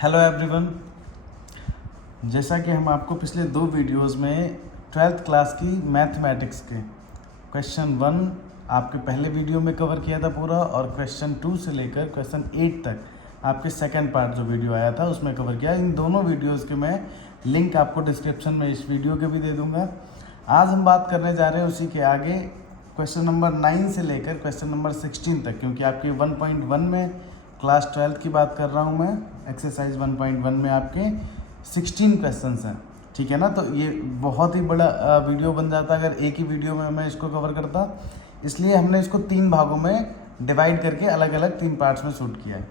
Hello everyone. जैसा कि हम आपको पिछले 2 वीडियोस में 12th क्लास की मैथमेटिक्स के क्वेश्चन 1 आपके पहले वीडियो में कवर किया था पूरा, और क्वेश्चन 2 से लेकर क्वेश्चन 8 तक आपके सेकंड पार्ट जो वीडियो आया था उसमें कवर किया। इन दोनों वीडियोस के मैं लिंक आपको डिस्क्रिप्शन में इस वीडियो के भी दे दूँगा। आज हम बात करने जा रहे हैं उसी के आगे क्वेश्चन नंबर 9 से लेकर क्वेश्चन नंबर 16 तक, क्योंकि आपके 1.1 में क्लास 12 की बात कर रहा हूँ मैं। एक्सरसाइज 1.1 में आपके 16 क्वेश्चंस हैं, ठीक है ना। तो ये बहुत ही बड़ा वीडियो बन जाता अगर एक ही वीडियो में मैं इसको कवर करता, इसलिए हमने इसको 3 भागों में डिवाइड करके अलग अलग 3 पार्ट्स में शूट किया है।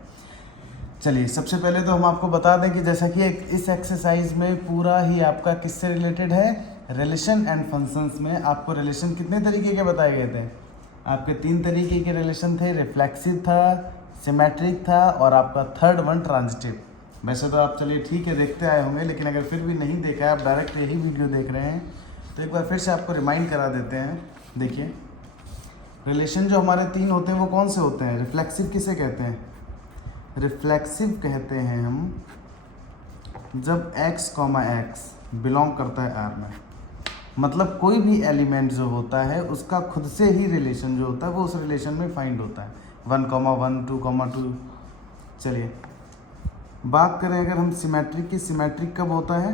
चलिए, सबसे पहले तो हम आपको बता दें कि जैसा कि इस एक्सरसाइज में पूरा ही आपका किससे रिलेटेड है, रिलेशन एंड फंक्शंस में। आपको रिलेशन कितने तरीके के बताए गए थे? आपके 3 तरीके के रिलेशन थे, रिफ्लेक्सिव था, सिमेट्रिक था, और आपका थर्ड वन ट्रांजिटिव। वैसे तो आप चलिए ठीक है देखते आए होंगे, लेकिन अगर फिर भी नहीं देखा है, आप डायरेक्ट यही वीडियो देख रहे हैं, तो एक बार फिर से आपको रिमाइंड करा देते हैं। देखिए, रिलेशन जो हमारे 3 होते हैं वो कौन से होते हैं? रिफ्लेक्सिव किसे कहते हैं? रिफ्लेक्सिव कहते हैं हम जब x, x बिलोंग करता है R में। मतलब कोई भी एलिमेंट जो होता है उसका खुद से ही रिलेशन जो होता है वो उस रिलेशन में फाइंड होता है, 1,1, 2,2। चलिए बात करें अगर हम सिमेट्रिक की, सिमेट्रिक कब होता है?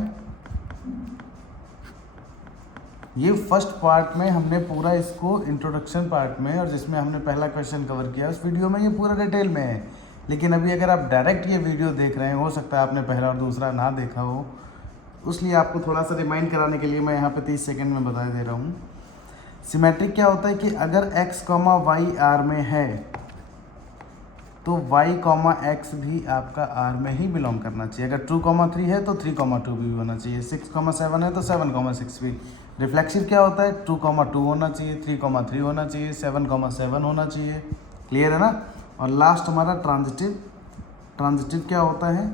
ये फर्स्ट पार्ट में हमने पूरा इसको इंट्रोडक्शन पार्ट में, और जिसमें हमने पहला क्वेश्चन कवर किया उस वीडियो में ये पूरा डिटेल में है। लेकिन अभी अगर आप डायरेक्ट ये वीडियो देख रहे हैं, हो सकता है आपने पहला और दूसरा ना देखा हो, उसलिए आपको थोड़ा सा रिमाइंड कराने के लिए मैं यहाँ पे 30 सेकंड में बता दे रहा हूँ। सिमेट्रिक क्या होता है कि अगर x, y R में है तो y, x भी आपका R में ही बिलोंग करना चाहिए। अगर 2, 3 है तो 3, 2 भी होना चाहिए। 6, 7 है तो 7, 6 भी। रिफ्लेक्सिव क्या होता है? 2, 2 होना चाहिए, 3, 3 होना चाहिए, 7, 7 होना चाहिए। क्लियर है ना। और लास्ट हमारा ट्रांजिटिव। ट्रांजिटिव क्या होता है?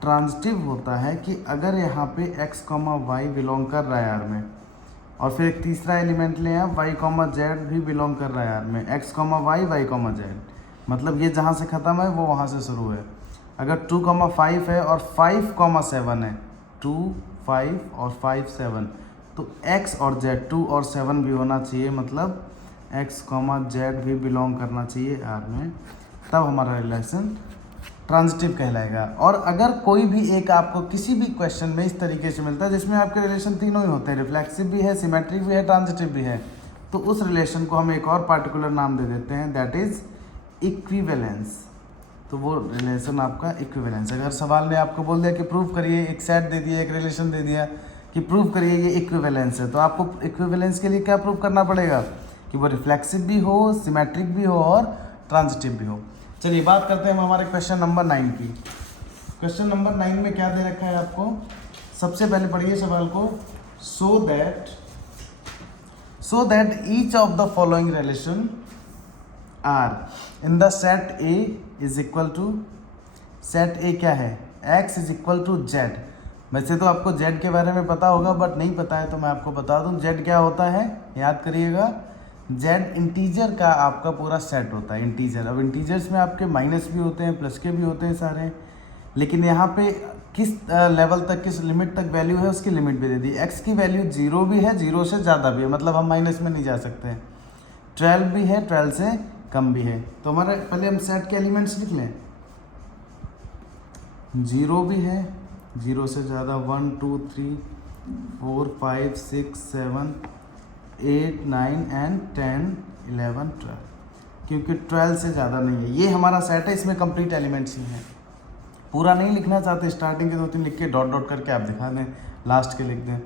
ट्रांजिटिव होता है कि अगर यहाँ पे x, y बिलोंग कर रहा है R में, और फिर एक तीसरा एलिमेंट लें आप, y, z भी बिलोंग कर रहा है R में, x, y, z, मतलब ये जहाँ से ख़त्म है वो वहाँ से शुरू है। अगर 2, 5 है और 5, 7 है, 2, 5 और 5, 7, तो x और z 2 और 7 भी होना चाहिए, मतलब x, z भी बिलोंग करना चाहिए R में, तब हमारा रिलेशन ट्रांजिटिव कहलाएगा। और अगर कोई भी एक आपको किसी भी क्वेश्चन में इस तरीके से मिलता है जिसमें आपके रिलेशन तीनों ही होते हैं, रिफ्लेक्सिव भी है, सिमेट्रिक भी है, ट्रांजिटिव भी है, तो उस रिलेशन को हम एक और पार्टिकुलर नाम दे देते हैं, दैट इज़ इक्विवेलेंस। तो वो रिलेशन आपका इक्विवेलेंस। अगर सवाल ने आपको बोल दिया कि प्रूव करिए, एक सेट दे दिया, एक रिलेशन दे दिया कि प्रूव करिए ये इक्विवेलेंस है, तो आपको इक्विवेलेंस के लिए क्या प्रूव करना पड़ेगा? कि वो रिफ्लेक्सिव भी हो, सिमेट्रिक भी हो और ट्रांजिटिव भी हो। चलिए बात करते हैं हम हमारे क्वेश्चन नंबर 9 की। क्वेश्चन नंबर 9 में क्या दे रखा है आपको? सबसे पहले पढ़िए सवाल को। So that each of the following relation are in the set A is equal to, set A क्या है? x is equal to z. वैसे तो आपको z के बारे में पता होगा, बट नहीं पता है तो मैं आपको बता दूं। z क्या होता है याद करिएगा। z इंटीजर का आपका पूरा सेट होता है, इंटीजर। अब इंटीजर्स में आपके माइनस भी होते हैं, प्लस के भी होते हैं सारे, लेकिन यहाँ पे किस लेवल तक, किस लिमिट तक वैल्यू है उसकी लिमिट भी दे दी। x की वैल्यू 0 भी है, 0 से ज़्यादा भी है, मतलब हम माइनस में नहीं जा सकते। 12 भी है, 12 से कम भी है। तो हमारे पहले हम सेट के एलिमेंट्स लिख लें। 0 भी है, 0 से ज़्यादा 1, 2, 3, 4, 5, 6, 7, 8, 9 एंड 10, 11, 12, क्योंकि 12 से ज़्यादा नहीं है। ये हमारा सेट है, इसमें कंप्लीट एलिमेंट्स ही हैं। पूरा नहीं लिखना चाहते, स्टार्टिंग के 2-3 लिख के डॉट डॉट करके आप दिखा दें, लास्ट के लिख दें।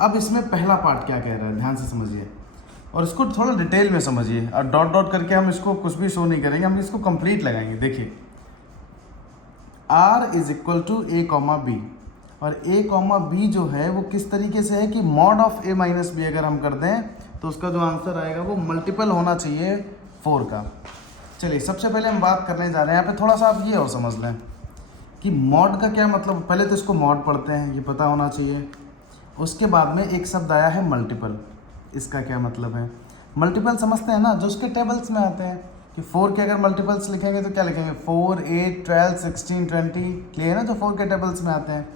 अब इसमें पहला पार्ट क्या कह रहा है, ध्यान से समझिए और इसको थोड़ा डिटेल में समझिए। और डॉट डॉट करके हम इसको कुछ भी शो नहीं करेंगे, हम इसको कंप्लीट लगाएंगे। देखिए, R is equal to a, b, और a, b जो है वो किस तरीके से है कि mod of a minus b अगर हम कर दें तो उसका जो आंसर आएगा वो मल्टीपल होना चाहिए 4 का। चलिए सबसे पहले हम बात करने जा रहे हैं, यहाँ पे थोड़ा सा आप ये और समझ लें कि मॉड का क्या मतलब। पहले तो इसको मॉड पढ़ते हैं, ये पता होना चाहिए। उसके बाद में एक शब्द आया है मल्टीपल, इसका क्या मतलब है? मल्टीपल समझते हैं ना, जो उसके टेबल्स में आते हैं। कि 4 के अगर मल्टीपल्स लिखेंगे तो क्या लिखेंगे, 4, 8, 12, 16, 20, क्लियर है ना, जो 4 के टेबल्स में आते हैं।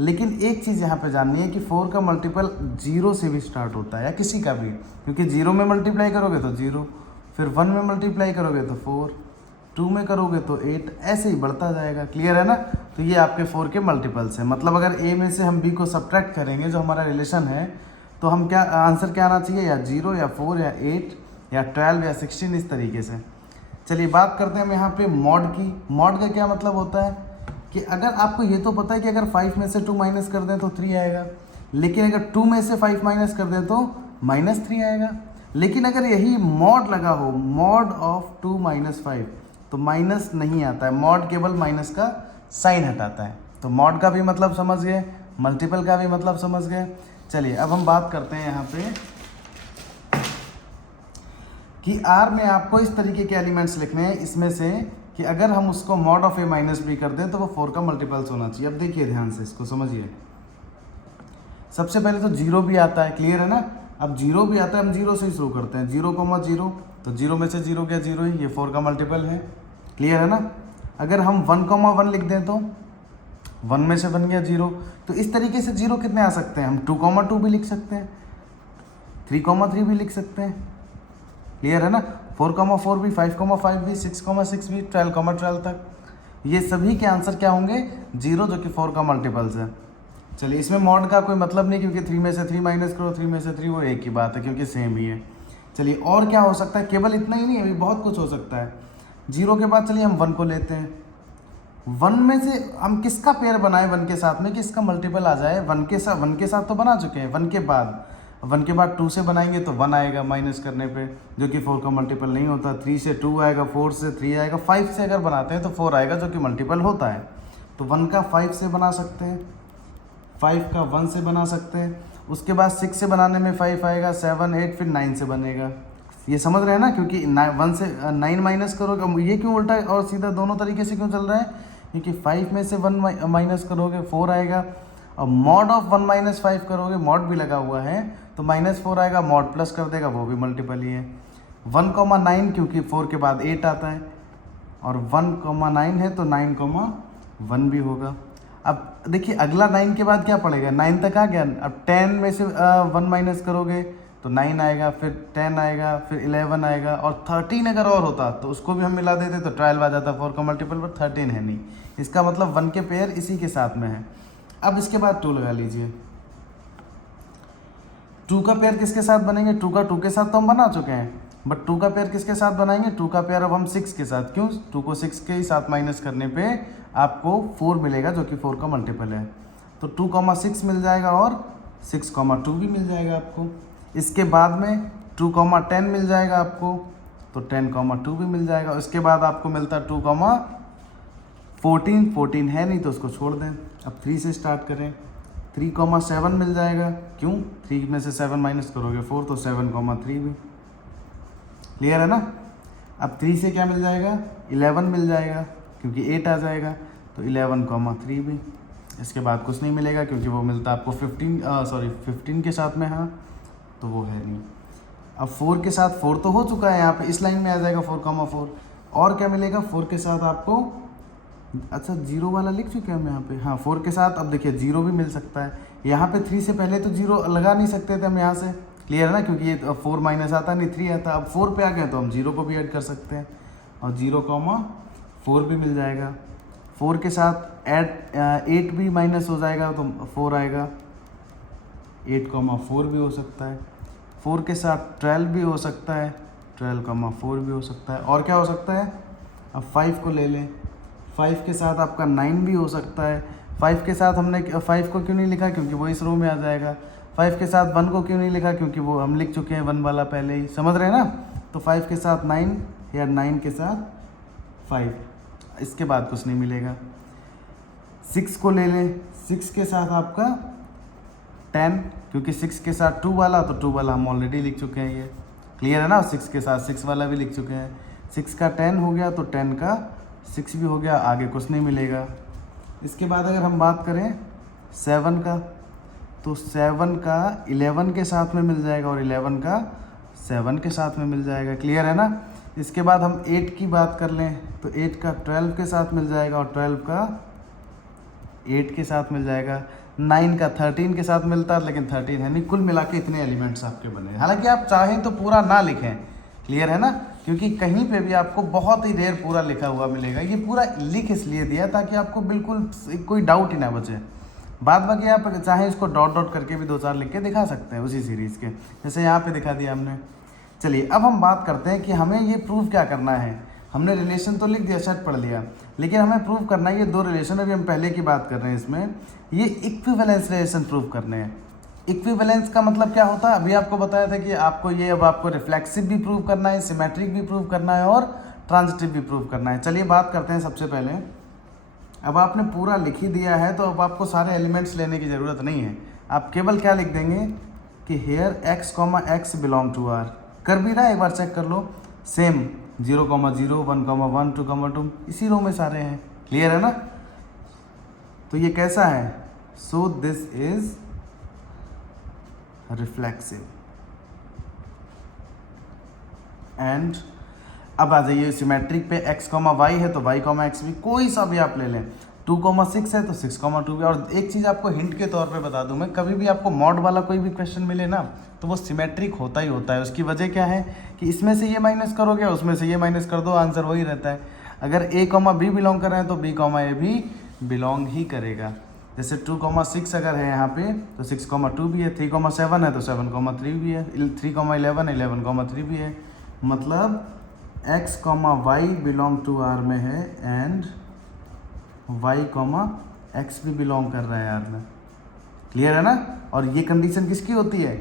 लेकिन एक चीज़ यहाँ पे जाननी है कि 4 का मल्टीपल 0 से भी स्टार्ट होता है या किसी का भी, क्योंकि 0 में मल्टीप्लाई करोगे तो 0, फिर 1 में मल्टीप्लाई करोगे तो 4, 2 में करोगे तो 8, ऐसे ही बढ़ता जाएगा, क्लियर है ना। तो ये आपके 4 के मल्टीपल्स हैं। मतलब अगर ए में से हम बी को सब्ट्रैक्ट करेंगे, जो हमारा रिलेशन है, तो हम क्या आंसर क्या आना चाहिए, या 0 या 4 या 8 या 12 या 16, इस तरीके से। चलिए बात करते हैं हम यहाँ पे मॉड की। मॉड का क्या मतलब होता है कि अगर आपको ये तो पता है कि अगर 5 में से 2 माइनस कर दें तो 3 आएगा, लेकिन अगर 2 में से 5 माइनस कर दें तो -3 आएगा। लेकिन अगर यही मॉड लगा हो, मॉड ऑफ 2 - 5, तो माइनस नहीं आता है, मॉड केवल माइनस का साइन हटाता है। तो मॉड का भी मतलब समझ गए, मल्टीपल का भी मतलब समझ गए। चलिए अब हम बात करते हैं यहाँ पे कि R में आपको इस तरीके के एलिमेंट्स लिखने हैं, इसमें से कि अगर हम उसको मॉड ऑफ A - B कर दें तो वो 4 का मल्टीपल्स होना चाहिए। अब देखिए ध्यान से इसको समझिए। सबसे पहले तो 0 भी आता है, क्लियर है ना। अब 0 भी आता है, हम 0 से ही शुरू करते हैं, 0, 0, तो 0 में से 0 गया 0 ही, ये 4 का मल्टीपल है, क्लियर है ना। अगर हम 1, 1 लिख दें तो 1 में से 1 गया 0, तो इस तरीके से 0 कितने आ सकते हैं, हम 2, 2 भी लिख सकते हैं, 3, 3 भी लिख सकते हैं, क्लियर है ना। 4, 4 भी, 5, 5 भी, 6, 6 भी, 12, 12 तक, ये सभी के आंसर क्या होंगे, 0, जो कि 4 का मल्टीपल्स है। चलिए इसमें मॉड का कोई मतलब नहीं, क्योंकि 3 में से 3 माइनस करो, 3 में से 3, वो एक ही बात है, क्योंकि सेम ही है। चलिए और क्या हो सकता है, केवल इतना ही नहीं, अभी बहुत कुछ हो सकता है। 0 के बाद चलिए हम 1 को लेते हैं। 1 में से हम किसका पेयर बनाए 1 के साथ में, किसका मल्टीपल आ जाए 1 के साथ तो बना चुके हैं। 1 के बाद 2 से बनाएंगे तो 1 आएगा माइनस करने पे, जो कि 4 का मल्टीपल नहीं होता। 3 से 2 आएगा, 4 से 3 आएगा, 5 से अगर बनाते हैं तो 4 आएगा, जो कि मल्टीपल होता है। तो 1 का 5 से बना सकते हैं, 5 का 1 से बना सकते हैं, उसके बाद 6 से बनाने में 5 आएगा, 7, 8, फिर 9 से बनेगा। ये समझ रहे हैं ना, क्योंकि 1 से 9 माइनस करोगे, ये क्यों उल्टा और सीधा दोनों तरीके से क्यों चल रहा है, क्योंकि 5 में से 1 माइनस करोगे 4 आएगा, और मॉड ऑफ 1 - 5 करोगे, मॉड भी लगा हुआ है तो -4 आएगा, मॉड प्लस कर देगा, वो भी मल्टीपल ही है। 1, 9, क्योंकि 4 के बाद 8 आता है, और 1, 9 है तो 9, 1 भी होगा। अब देखिए अगला 9 के बाद क्या पड़ेगा, 9 तक आ गया। अब 10 में से 1 माइनस करोगे तो 9 आएगा, फिर 10 आएगा, फिर 11 आएगा, और 13 अगर और होता तो उसको भी हम मिला देते तो 12 आ जाता 4 का मल्टीपल, पर 13 है नहीं। इसका मतलब 1 के पेयर इसी के साथ में है। अब इसके बाद 2 लगा लीजिए। 2 का पेयर किसके साथ बनेंगे, 2 का 2 के साथ तो हम बना चुके हैं, बट 2 का पेयर किसके साथ बनाएंगे, 2 का पेयर अब हम 6 के साथ। क्यों, 2 को 6 के साथ माइनस करने पे आपको 4 मिलेगा, जो कि 4 का मल्टीपल है। तो 2, 6 मिल जाएगा, और 6, 2 भी मिल जाएगा आपको। इसके बाद में 2, 10 मिल जाएगा आपको, तो 10, 2 भी मिल जाएगा। उसके बाद आपको मिलता है 2, 14 है नहीं तो उसको छोड़ दें। अब 3 से स्टार्ट करें, 3, 7 मिल जाएगा। क्यों, 3 में से 7 माइनस करोगे 4, तो 7, 3 भी, क्लियर है ना। अब 3 से क्या मिल जाएगा, 11 मिल जाएगा, क्योंकि 8 आ जाएगा, तो 11, 3 भी। इसके बाद कुछ नहीं मिलेगा, क्योंकि वो मिलता है आपको 15 के साथ में, हाँ तो वो है नहीं। अब 4 के साथ 4 तो हो चुका है, यहाँ पे इस लाइन में आ जाएगा 4, 4, और क्या मिलेगा 4 के साथ आपको, अच्छा 0 वाला लिख चुके हैं हम यहाँ पे, हाँ 4 के साथ। अब देखिए 0 भी मिल सकता है, यहाँ पे 3 से पहले तो 0 लगा नहीं सकते थे हम यहाँ से, क्लियर है ना, क्योंकि ये 4 माइनस आता नहीं 3 आता। अब 4 पे आ गए तो हम 0 को भी ऐड कर सकते हैं, और 0, 4 भी मिल जाएगा। 4 के साथ 8 भी माइनस हो जाएगा तो 4 आएगा, 8, 4 भी हो सकता है। 4 के साथ 12 भी हो सकता है, 12, 4 भी हो सकता है। और क्या हो सकता है, अब 5 को ले लें, 5 के साथ आपका 9 भी हो सकता है। 5 के साथ हमने 5 को क्यों नहीं लिखा, क्योंकि वो इस रो में आ जाएगा। 5 के साथ 1 को क्यों नहीं लिखा, क्योंकि वो हम लिख चुके हैं 1 वाला पहले ही, समझ रहे हैं ना। तो 5 के साथ 9 या 9 के साथ 5, इसके बाद कुछ नहीं मिलेगा। 6 को ले लें, 6 के साथ आपका 10, क्योंकि 6 के साथ 2 वाला, तो 2 वाला हम ऑलरेडी लिख चुके हैं, ये क्लियर है ना। 6 के साथ 6 वाला भी लिख चुके हैं। 6 का 10 हो गया, तो 10 का 6 भी हो गया, आगे कुछ नहीं मिलेगा। इसके बाद अगर हम बात करें 7 का, तो 7 का 11 के साथ में मिल जाएगा, और 11 का 7 के साथ में मिल जाएगा, क्लियर है ना। इसके बाद हम 8 की बात कर लें तो 8 का 12 के साथ मिल जाएगा और 12 का 8 के साथ मिल जाएगा। 9 का 13 के साथ मिलता है, लेकिन 13 है नहीं। कुल मिला के इतने एलिमेंट्स आपके बने। हालांकि आप चाहें तो पूरा ना लिखें, क्लियर है ना, क्योंकि कहीं पे भी आपको बहुत ही रेयर पूरा लिखा हुआ मिलेगा। ये पूरा लिख इसलिए दिया ताकि आपको बिल्कुल कोई डाउट ही ना बचे। बाद बाकी आप चाहें इसको डॉट डॉट करके भी 2-4 लिख के दिखा सकते हैं उसी सीरीज़ के, जैसे यहाँ पे दिखा दिया हमने। चलिए अब हम बात करते हैं कि हमें ये प्रूव क्या करना है। हमने रिलेशन तो लिख दिया, सेट पढ़ लिया, लेकिन हमें प्रूव करना है ये 2 रिलेशन। अभी हम पहले की बात कर रहे हैं, इसमें ये इक्विवेलेंस रिलेशन प्रूव करने हैं। इक्विवेलेंस का मतलब क्या होता है, अभी आपको बताया था कि आपको ये अब आपको रिफ्लेक्सिव भी प्रूव करना है, सिमेट्रिक भी प्रूव करना है और ट्रांजिटिव भी प्रूव करना है। चलिए बात करते हैं सबसे पहले। अब आपने पूरा लिख ही दिया है तो अब आपको सारे एलिमेंट्स लेने की ज़रूरत नहीं है। आप केवल क्या लिख देंगे कि here x, x belong to R। कर भी रहा है, एक बार चेक कर लो। सेम 0, 0, 1, 1, 2, 2 इसी रो में सारे हैं। क्लियर है ना। तो ये कैसा है, सो दिस इज रिफ्लेक्सिव। एंड अब आ जाइए सिमेट्रिक पे। x, y है तो y, x भी कोई सा भी आप ले लें। 2, 6 है तो 6, 2 भी। और एक चीज़ आपको हिंट के तौर पे बता दूं मैं, कभी भी आपको मॉड वाला कोई भी क्वेश्चन मिले ना तो वो सिमेट्रिक होता ही होता है। उसकी वजह क्या है कि इसमें से ये माइनस करोगे, उसमें से ये माइनस कर दो, आंसर वही रहता है। अगर a, b बिलोंग कर रहे हैं तो b, a भी बिलोंग ही करेगा। जैसे 2, 6 अगर है यहाँ पे तो 6, 2 भी है। 3, 7 है तो 7, 3 भी है। 3, 11 है, 11, 3 भी है। मतलब x, y belong to R में है एंड y, x भी बिलोंग कर रहा है R में। क्लियर है ना। और ये कंडीशन किसकी होती है,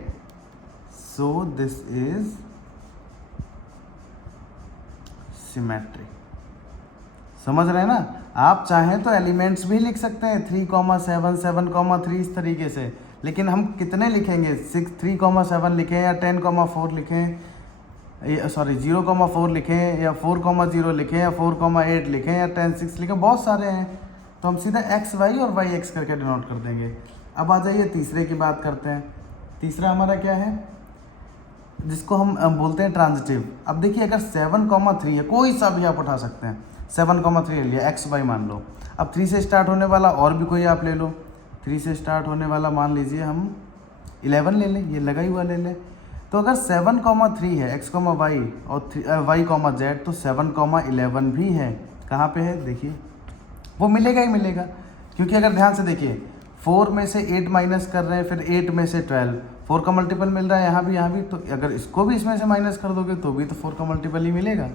सो दिस इज सिमेट्रिक। समझ रहे हैं ना। आप चाहें तो एलिमेंट्स भी लिख सकते हैं 3, 7, 7, 3 इस तरीके से, लेकिन हम कितने लिखेंगे, 6, 3, 7 लिखें या 10, 4 लिखें, सॉरी 0, 4 लिखें या 4, 0 लिखें या 4, 8 लिखें या 10, 6 लिखें, बहुत सारे हैं। तो हम सीधा x, y और y, x करके डिनोट कर देंगे। अब आ जाइए तीसरे की बात करते हैं। तीसरा हमारा क्या है, जिसको हम बोलते हैं ट्रांजिटिव। अब देखिए अगर 7, 3 है, कोई सा भी आप उठा सकते हैं। 7, 3 ले लिया, x, y मान लो। अब 3 से स्टार्ट होने वाला और भी कोई आप ले लो। 3 से स्टार्ट होने वाला मान लीजिए हम 11 ले लें, ये लगा ही हुआ ले लें। तो अगर 7, 3 है x, y और y, z, तो 7, 11 भी है। कहाँ पे है देखिए, वो मिलेगा ही मिलेगा। क्योंकि अगर ध्यान से देखिए 4 में से 8 माइनस कर रहे हैं, फिर 8 में से 12, 4 का मल्टीपल मिल रहा है यहाँ भी। तो अगर इसको भी इसमें से माइनस कर दोगे तो भी तो 4 का मल्टीपल ही मिलेगा।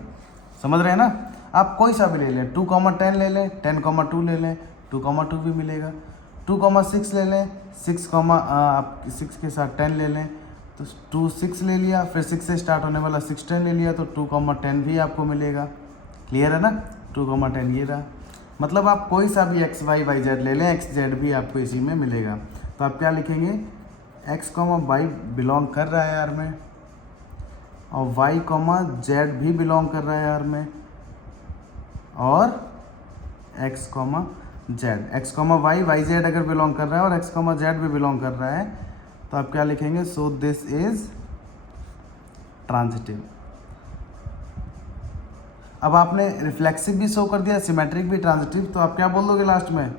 समझ रहे हैं ना। आप कोई सा भी ले लें, 2, 10 ले लें, 10, 2 ले लें, 2, 2 भी मिलेगा। 2, 6 ले लें, 6, आप 6 के साथ 10 ले लें तो 2, 6 ले लिया। फिर 6 से स्टार्ट होने वाला 6, 10 ले लिया तो 2, 10 भी आपको मिलेगा। क्लियर है ना। 2, 10 ये रहा। मतलब आप कोई सा भी x, y, z ले लें, x, z भी आपको इसी में मिलेगा। तो आप क्या लिखेंगे, x, y बिलोंग कर रहा है R में और y, z भी बिलोंग कर रहा है R में और x, y, z अगर बिलोंग कर रहा है और x, z भी बिलोंग कर रहा है तो आप क्या लिखेंगे, सो दिस इज ट्रांजिटिव। अब आपने रिफ्लेक्सिव भी शो कर दिया, सिमेट्रिक भी, ट्रांजिटिव, तो आप क्या बोल दोगे लास्ट में,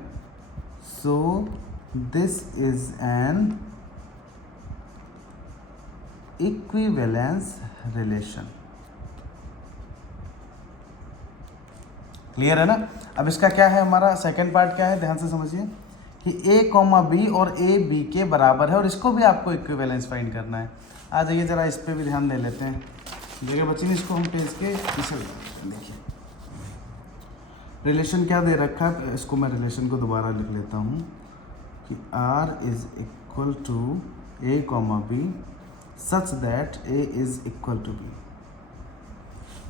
सो this is an equivalence relation. Clear है ना। अब इसका क्या है, हमारा सेकंड पार्ट क्या है, ध्यान से समझिए कि a, b और a b के बराबर है और इसको भी आपको इक्विवेलेंस फाइंड करना है। आ जाइए जरा इस पे भी ध्यान दे लेते हैं। देखिए बच्चे, इसको हम पेज के पीछे देखिए रिलेशन क्या दे रखा है। इसको मैं रिलेशन को दोबारा लिख लेता हूँ कि r is equal to a, b such that a is equal to b।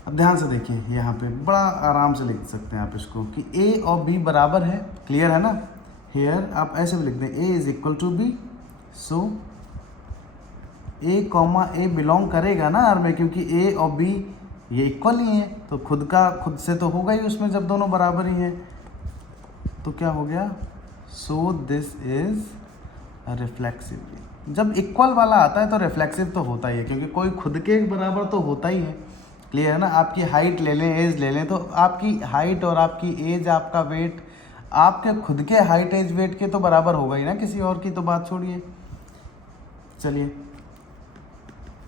अब ध्यान से देखिए, यहाँ पे बड़ा आराम से लिख सकते हैं आप इसको कि a और b बराबर है। क्लियर है ना। हेयर आप ऐसे भी लिख दें, a is equal to b, so a, belong करेगा ना R में, क्योंकि a और b ये इक्वल ही हैं तो खुद से तो होगा ही उसमें, जब दोनों बराबर ही हैं। तो क्या हो गया, सो दिस इज रिफ्लेक्सिव। जब इक्वल वाला आता है तो रिफ्लेक्सिव तो होता ही है, क्योंकि कोई खुद के बराबर तो होता ही है। क्लियर है ना। आपकी हाइट ले लें, एज ले लें, तो आपकी हाइट और आपकी एज, आपका वेट आपके खुद के हाइट एज वेट के तो बराबर होगा ही ना, किसी और की तो बात छोड़िए। चलिए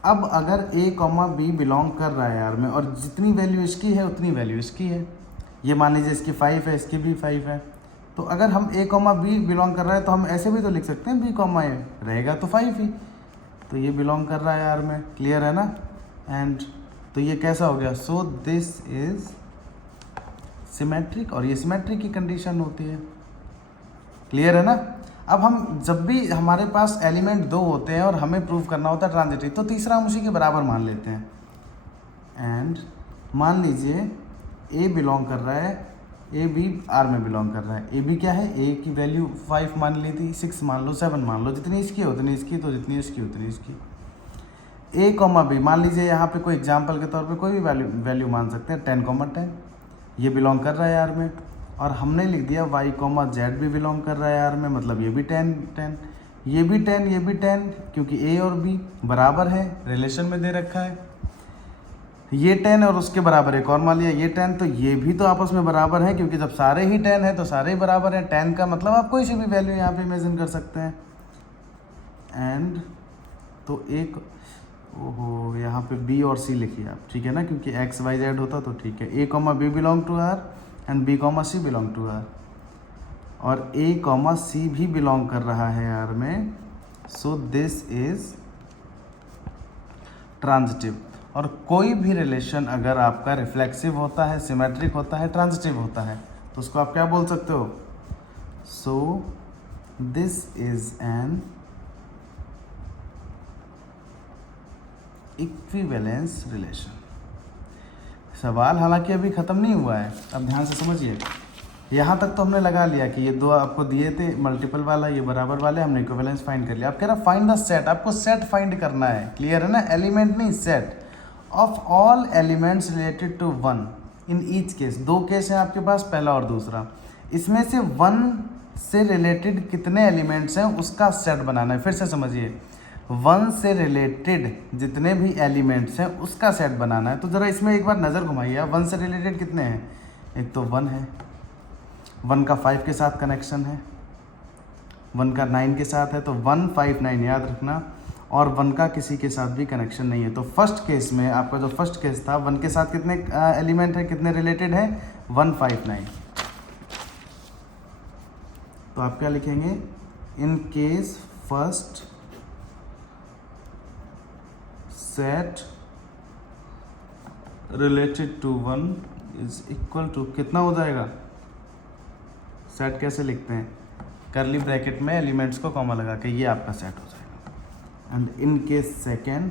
अब अगर a कॉमा बी बिलोंग कर रहा है यार में, और जितनी वैल्यू इसकी है उतनी वैल्यू इसकी है, ये मान लीजिए इसकी 5 है, इसकी भी 5 है, तो अगर हम a कॉमा बी बिलोंग कर रहा है तो हम ऐसे भी तो लिख सकते हैं b कॉमा a, रहेगा तो 5 ही, तो ये बिलोंग कर रहा है यार में, क्लियर है ना। एंड तो ये कैसा हो गया, सो दिस इज सिमेट्रिक, और ये सिमेट्रिक की कंडीशन होती है, क्लियर है ना। अब हम जब भी हमारे पास एलिमेंट दो होते हैं और हमें प्रूव करना होता है ट्रांजिटिव, तो तीसरा हम उसी के बराबर मान लेते हैं। एंड मान लीजिए ए बिलोंग कर रहा है, ए बी आर में बिलोंग कर रहा है, ए बी क्या है, ए की वैल्यू 5 मान ली थी, 6 मान लो, 7 मान लो, जितनी इसकी है उतनी इसकी, तो जितनी इसकी उतनी इसकी। ए कॉमा बी मान लीजिए यहाँ पे कोई एग्जाम्पल के तौर पे कोई भी वैल्यू मान सकते हैं, 10,10, ये बिलोंग कर रहा है यार में, और हमने लिख दिया y कॉमा जेड भी बिलोंग कर रहा है यार में, मतलब ये भी 10, 10, ये भी 10, ये भी 10, क्योंकि a और b बराबर है, रिलेशन में दे रखा है। ये 10 और उसके बराबर एक और मान लिया ये 10, तो ये भी तो आपस में बराबर है, क्योंकि जब सारे ही 10 है तो सारे ही बराबर हैं। 10 का मतलब आप कोई सी भी वैल्यू यहाँ पे इमेजिन कर सकते हैं। एंड तो एक ओहो यहाँ पे b और c लिखिए आप, ठीक है ना, क्योंकि x y z होता तो ठीक है। a comma b belong to r and b comma c belong to r, और a कॉमा सी भी बिलोंग कर रहा है r में, सो दिस इज ट्रांजिटिव। और कोई भी रिलेशन अगर आपका रिफ्लेक्सिव होता है, सिमेट्रिक होता है, ट्रांजिटिव होता है, तो उसको आप क्या बोल सकते हो, सो this is an equivalence relation. सवाल हालांकि अभी ख़त्म नहीं हुआ है, अब ध्यान से समझिए। यहाँ तक तो हमने लगा लिया कि ये दो आपको दिए थे, मल्टीपल वाला, ये बराबर वाले, हमने इक्विवेलेंस फाइंड कर लिया। अब कह रहा फाइंड द सेट, आपको सेट फाइंड करना है, क्लियर है ना, एलिमेंट नहीं set, of all elements related to 1 in each case. दो केस हैं आपके पास, पहला और दूसरा, इसमें से 1 से रिलेटेड कितने एलिमेंट्स हैं उसका सेट बनाना है। फिर से समझिए, 1 से रिलेटेड जितने भी एलिमेंट्स हैं उसका सेट बनाना है। तो ज़रा इसमें एक बार नज़र घुमाइए, 1 से रिलेटेड कितने हैं, एक तो 1 है, 1 का 5 के साथ कनेक्शन है, 1 का 9 के साथ है, तो 1 5 9 याद रखना, और 1 का किसी के साथ भी कनेक्शन नहीं है। तो फर्स्ट केस में आपका जो फर्स्ट केस था, 1 के साथ कितने एलिमेंट है, कितने रिलेटेड है, 1 5 9। तो आप क्या लिखेंगे, in case first set related to 1 is equal to, कितना हो जाएगा, सेट कैसे लिखते हैं, करली ब्रैकेट में एलिमेंट्स को कॉमा लगा के, ये आपका सेट हो जाएगा। एंड इन केस सेकेंड,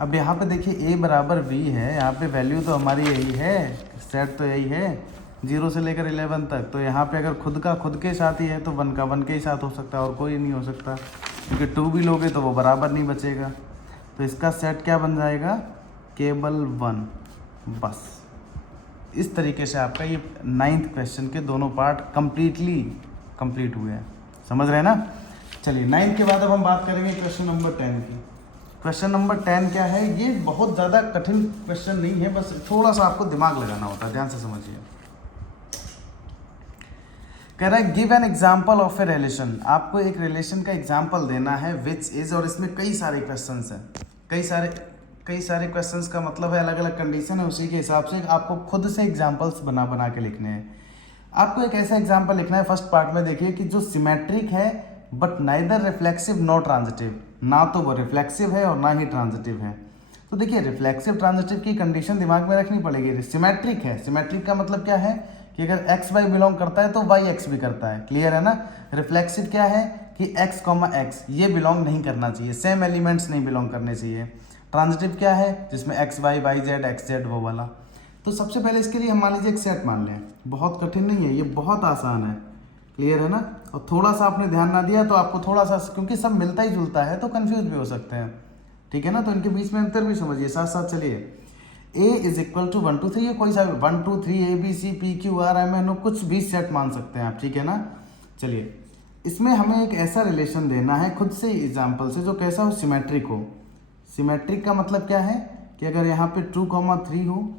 अब यहाँ पे देखिए a बराबर b है, यहाँ पे वैल्यू तो हमारी यही है, सेट तो यही है 0 से लेकर 11 तक। तो यहाँ पे अगर खुद के साथ ही है तो 1 का 1 के ही साथ हो सकता है, और कोई नहीं हो सकता, क्योंकि 2 भी लोगे तो वो बराबर नहीं बचेगा। तो इसका सेट क्या बन जाएगा, केवल 1, बस। इस तरीके से आपका ये 9th क्वेश्चन के दोनों पार्ट कंप्लीट हुए हैं, समझ रहे हैं ना। चलिए 9th के बाद अब हम बात करेंगे क्वेश्चन नंबर 10 की। क्वेश्चन नंबर 10 क्या है, ये बहुत ज़्यादा कठिन क्वेश्चन नहीं है, बस थोड़ा सा आपको दिमाग लगाना होता है, ध्यान से समझिए। कह रहा है give an example of a relation, आपको एक रिलेशन का एग्जाम्पल देना है विच इज, और इसमें कई सारे क्वेश्चंस हैं, कई सारे क्वेश्चंस का मतलब है अलग अलग कंडीशन है, उसी के हिसाब से आपको खुद से एग्जाम्पल्स बना के लिखने हैं। आपको एक ऐसा एग्जाम्पल लिखना है, फर्स्ट पार्ट में देखिए कि जो सिमेट्रिक है but neither reflexive no transitive, ना तो वो रिफ्लेक्सिव है और ना ही ट्रांजिटिव है। तो देखिए रिफ्लेक्सिव ट्रांजिटिव की कंडीशन दिमाग में रखनी पड़ेगी। सिमेट्रिक है, सिमेट्रिक का मतलब क्या है कि अगर x y बिलोंग करता है तो y x भी करता है, क्लियर है ना। रिफ्लेक्सिव क्या है कि x, x ये बिलोंग नहीं करना चाहिए, सेम एलिमेंट्स नहीं बिलोंग करने चाहिए। ट्रांजिटिव क्या है, जिसमें x y y z x z वो वाला। तो सबसे पहले इसके लिए हम मान लीजिए एक सेट मान लें, बहुत कठिन नहीं है, ये बहुत आसान है, क्लियर है ना। और थोड़ा सा आपने ध्यान ना दिया तो आपको थोड़ा सा, क्योंकि सब मिलता ही जुलता है तो कंफ्यूज भी हो सकते हैं, ठीक है ना। तो इनके बीच में अंतर भी समझिए साथ साथ। चलिए a इज इक्वल टू 1 2 3, ये कोई सा 1 2 3 a b c p q r m n o कुछ भी सेट मान सकते हैं आप, ठीक है ना। चलिए इसमें हमें एक ऐसा रिलेशन देना है खुद से एग्जाम्पल से जो कैसा हो, सिमेट्रिक हो। सिमेट्रिक का मतलब क्या है कि अगर यहाँ पे 2,3 हो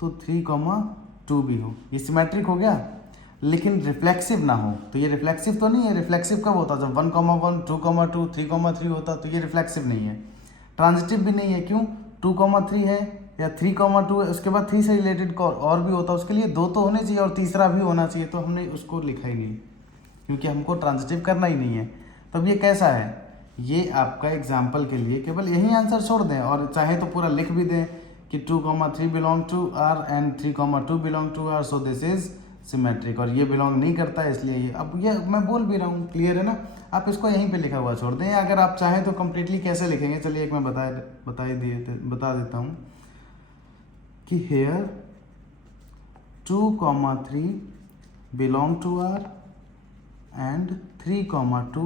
तो 3,2 भी हो, ये सिमेट्रिक हो गया। लेकिन रिफ्लेक्सिव ना हो, तो ये रिफ्लेक्सिव तो नहीं है। रिफ्लेक्सिव कब होता? जब 1,1, 2,2, 3,3 होता, तो ये रिफ्लेक्सिव नहीं है। ट्रांजिटिव भी नहीं है, क्यों? 2,3 है या 3,2 है, उसके बाद 3 से रिलेटेड और भी होता, उसके लिए 2 तो होने चाहिए और तीसरा भी होना चाहिए, तो हमने उसको लिखा ही नहीं क्योंकि हमको ट्रांजिटिव करना ही नहीं है। तो अब ये कैसा है? ये आपका एग्जाम्पल के लिए केवल यही आंसर छोड़ दें, और चाहे तो पूरा लिख भी दें कि 2,3 belong to R and 3,2 belong to R, so this is symmetric. और ये बिलोंग नहीं करता है इसलिए ये, अब ये मैं बोल भी रहा हूँ, क्लियर है ना? आप इसको यहीं पे लिखा हुआ छोड़ दें। अगर आप चाहें तो कम्प्लीटली कैसे लिखेंगे, चलिए एक मैं बता देता हूँ कि here 2,3 belong to R and 3,2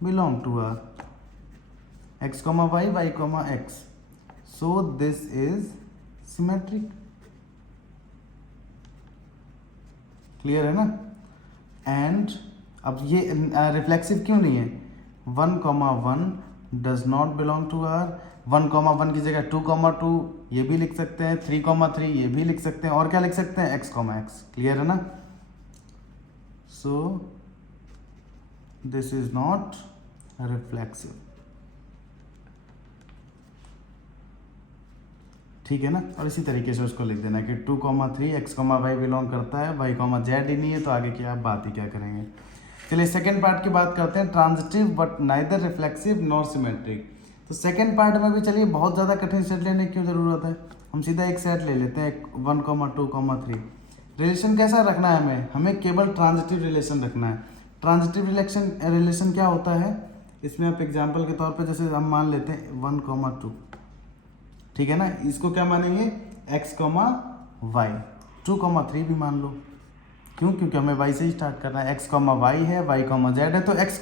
belong to R, x, y, y, x. So this is symmetric. Clear है ना? एंड अब ये रिफ्लेक्सिव क्यों नहीं है? 1,1 does not belong to R। 1,1 की जगह 2,2 ये भी लिख सकते हैं, 3,3 ये भी लिख सकते हैं, और क्या लिख सकते हैं? x, x। क्लियर है ना? सो this is not reflexive। ठीक है ना? और इसी तरीके से उसको लिख देना कि 2,3 x, y बिलोंग करता है, y, z ही नहीं है, तो आगे की आप बात ही क्या करेंगे। चलिए सेकेंड पार्ट की बात करते हैं, transitive but neither reflexive nor symmetric. तो सेकेंड पार्ट में भी चलिए बहुत ज़्यादा कठिन सेट लेने की क्यों ज़रूरत है, हम सीधा एक सेट ले लेते हैं, 1,2,3। रिलेशन कैसा रखना है हमें? हमें केवल ट्रांजिटिव रिलेशन रखना है। ट्रांजिटिव रिलेशन क्या होता है? इसमें आप एग्जांपल के तौर पे जैसे हम मान लेते हैं 1,2, ठीक है ना? इसको क्या मानेंगे? x, y। 2,3 भी मान लो, क्यों? क्योंकि हमें y से ही स्टार्ट करना है। x, y है, y, z है, तो x,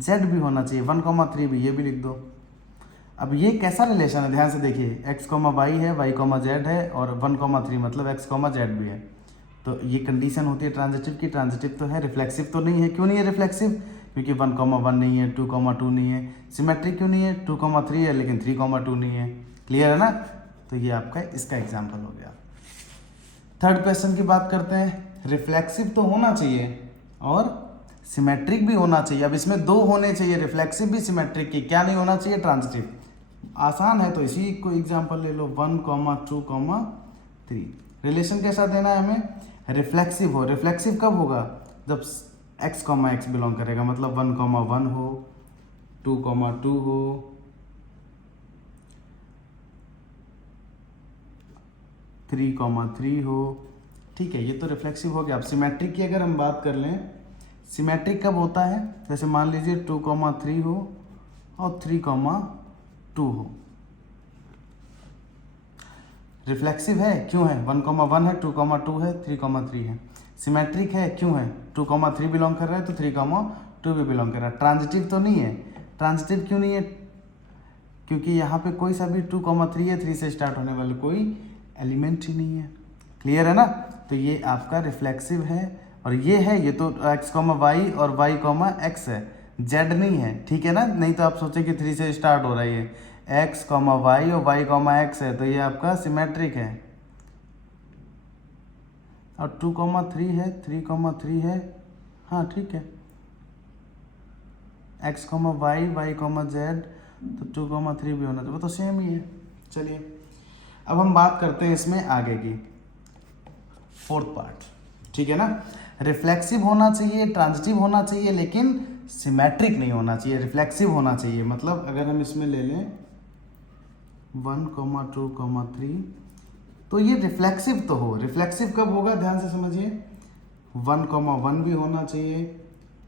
z भी होना चाहिए। 1,3 भी, ये भी लिख दो। अब ये कैसा रिलेशन है, ध्यान से देखिए, x, y है, y, z है, और 1,3 मतलब x, z भी है। तो ये कंडीशन होती है ट्रांजिटिव की। ट्रांजिटिव तो है, रिफ्लेक्सिव तो नहीं है। क्यों नहीं है रिफ्लेक्सिव? क्योंकि 1,1 नहीं है, 2,2 नहीं है। सिमेट्रिक क्यों नहीं है? 2,3 है लेकिन 3,2 नहीं है। क्लियर है ना? तो ये आपका इसका एग्जाम्पल हो गया। थर्ड क्वेश्चन की बात करते हैं। रिफ्लेक्सिव तो होना चाहिए और सिमेट्रिक भी होना चाहिए। अब इसमें 2 होने चाहिए, रिफ्लेक्सिव भी सिमेट्रिक की। क्या नहीं होना चाहिए? ट्रांजिटिव। आसान है, तो इसी को एग्जाम्पल ले लो, 1,2,3। रिलेशन कैसा देना है हमें? रिफ्लेक्सिव हो। रिफ्लेक्सिव कब होगा? जब x, x बिलोंग करेगा, मतलब 1,1 हो, 2,2 हो, 3,3 हो। ठीक है, ये तो रिफ्लेक्सिव हो गया। अब सिमेट्रिक की अगर हम बात कर लें, सिमेट्रिक कब होता है? जैसे मान लीजिए 2,3 हो और 3,2 हो। रिफ्लेक्सिव है, क्यों है? 1,1 है, 2,2 है, 3,3 है। सिमेट्रिक है, क्यों है? 2,3 बिलोंग कर रहा है तो 3,2 भी बिलोंग कर रहा है। ट्रांजिटिव तो नहीं है। ट्रांजिटिव क्यों नहीं है? क्योंकि यहाँ पे कोई सा भी 2,3 है, 3 से स्टार्ट होने वाले कोई एलिमेंट ही नहीं है। क्लियर है ना? तो ये आपका रिफ्लेक्सिव है। और ये है, ये तो x, y और y, x है, z नहीं है। ठीक है ना? नहीं तो आप सोचें कि 3 से स्टार्ट हो रहा है, ये x, y और y, x है, तो ये आपका सिमेट्रिक है। और 2,3 है, 3,3 है, हाँ ठीक है, x, y, z, तो 2,3 भी होना चाहिए, वो तो सेम ही है। चलिए अब हम बात करते हैं इसमें आगे की, फोर्थ पार्ट। ठीक है ना? रिफ्लेक्सिव होना चाहिए, ट्रांजिटिव होना चाहिए, लेकिन सिमेट्रिक नहीं होना चाहिए, रिफ्लेक्सिव होना चाहिए। मतलब अगर हम इसमें ले लें 1,2,3, तो ये रिफ्लेक्सिव तो हो। रिफ्लेक्सिव कब होगा? ध्यान से समझिए, 1,1 भी होना चाहिए,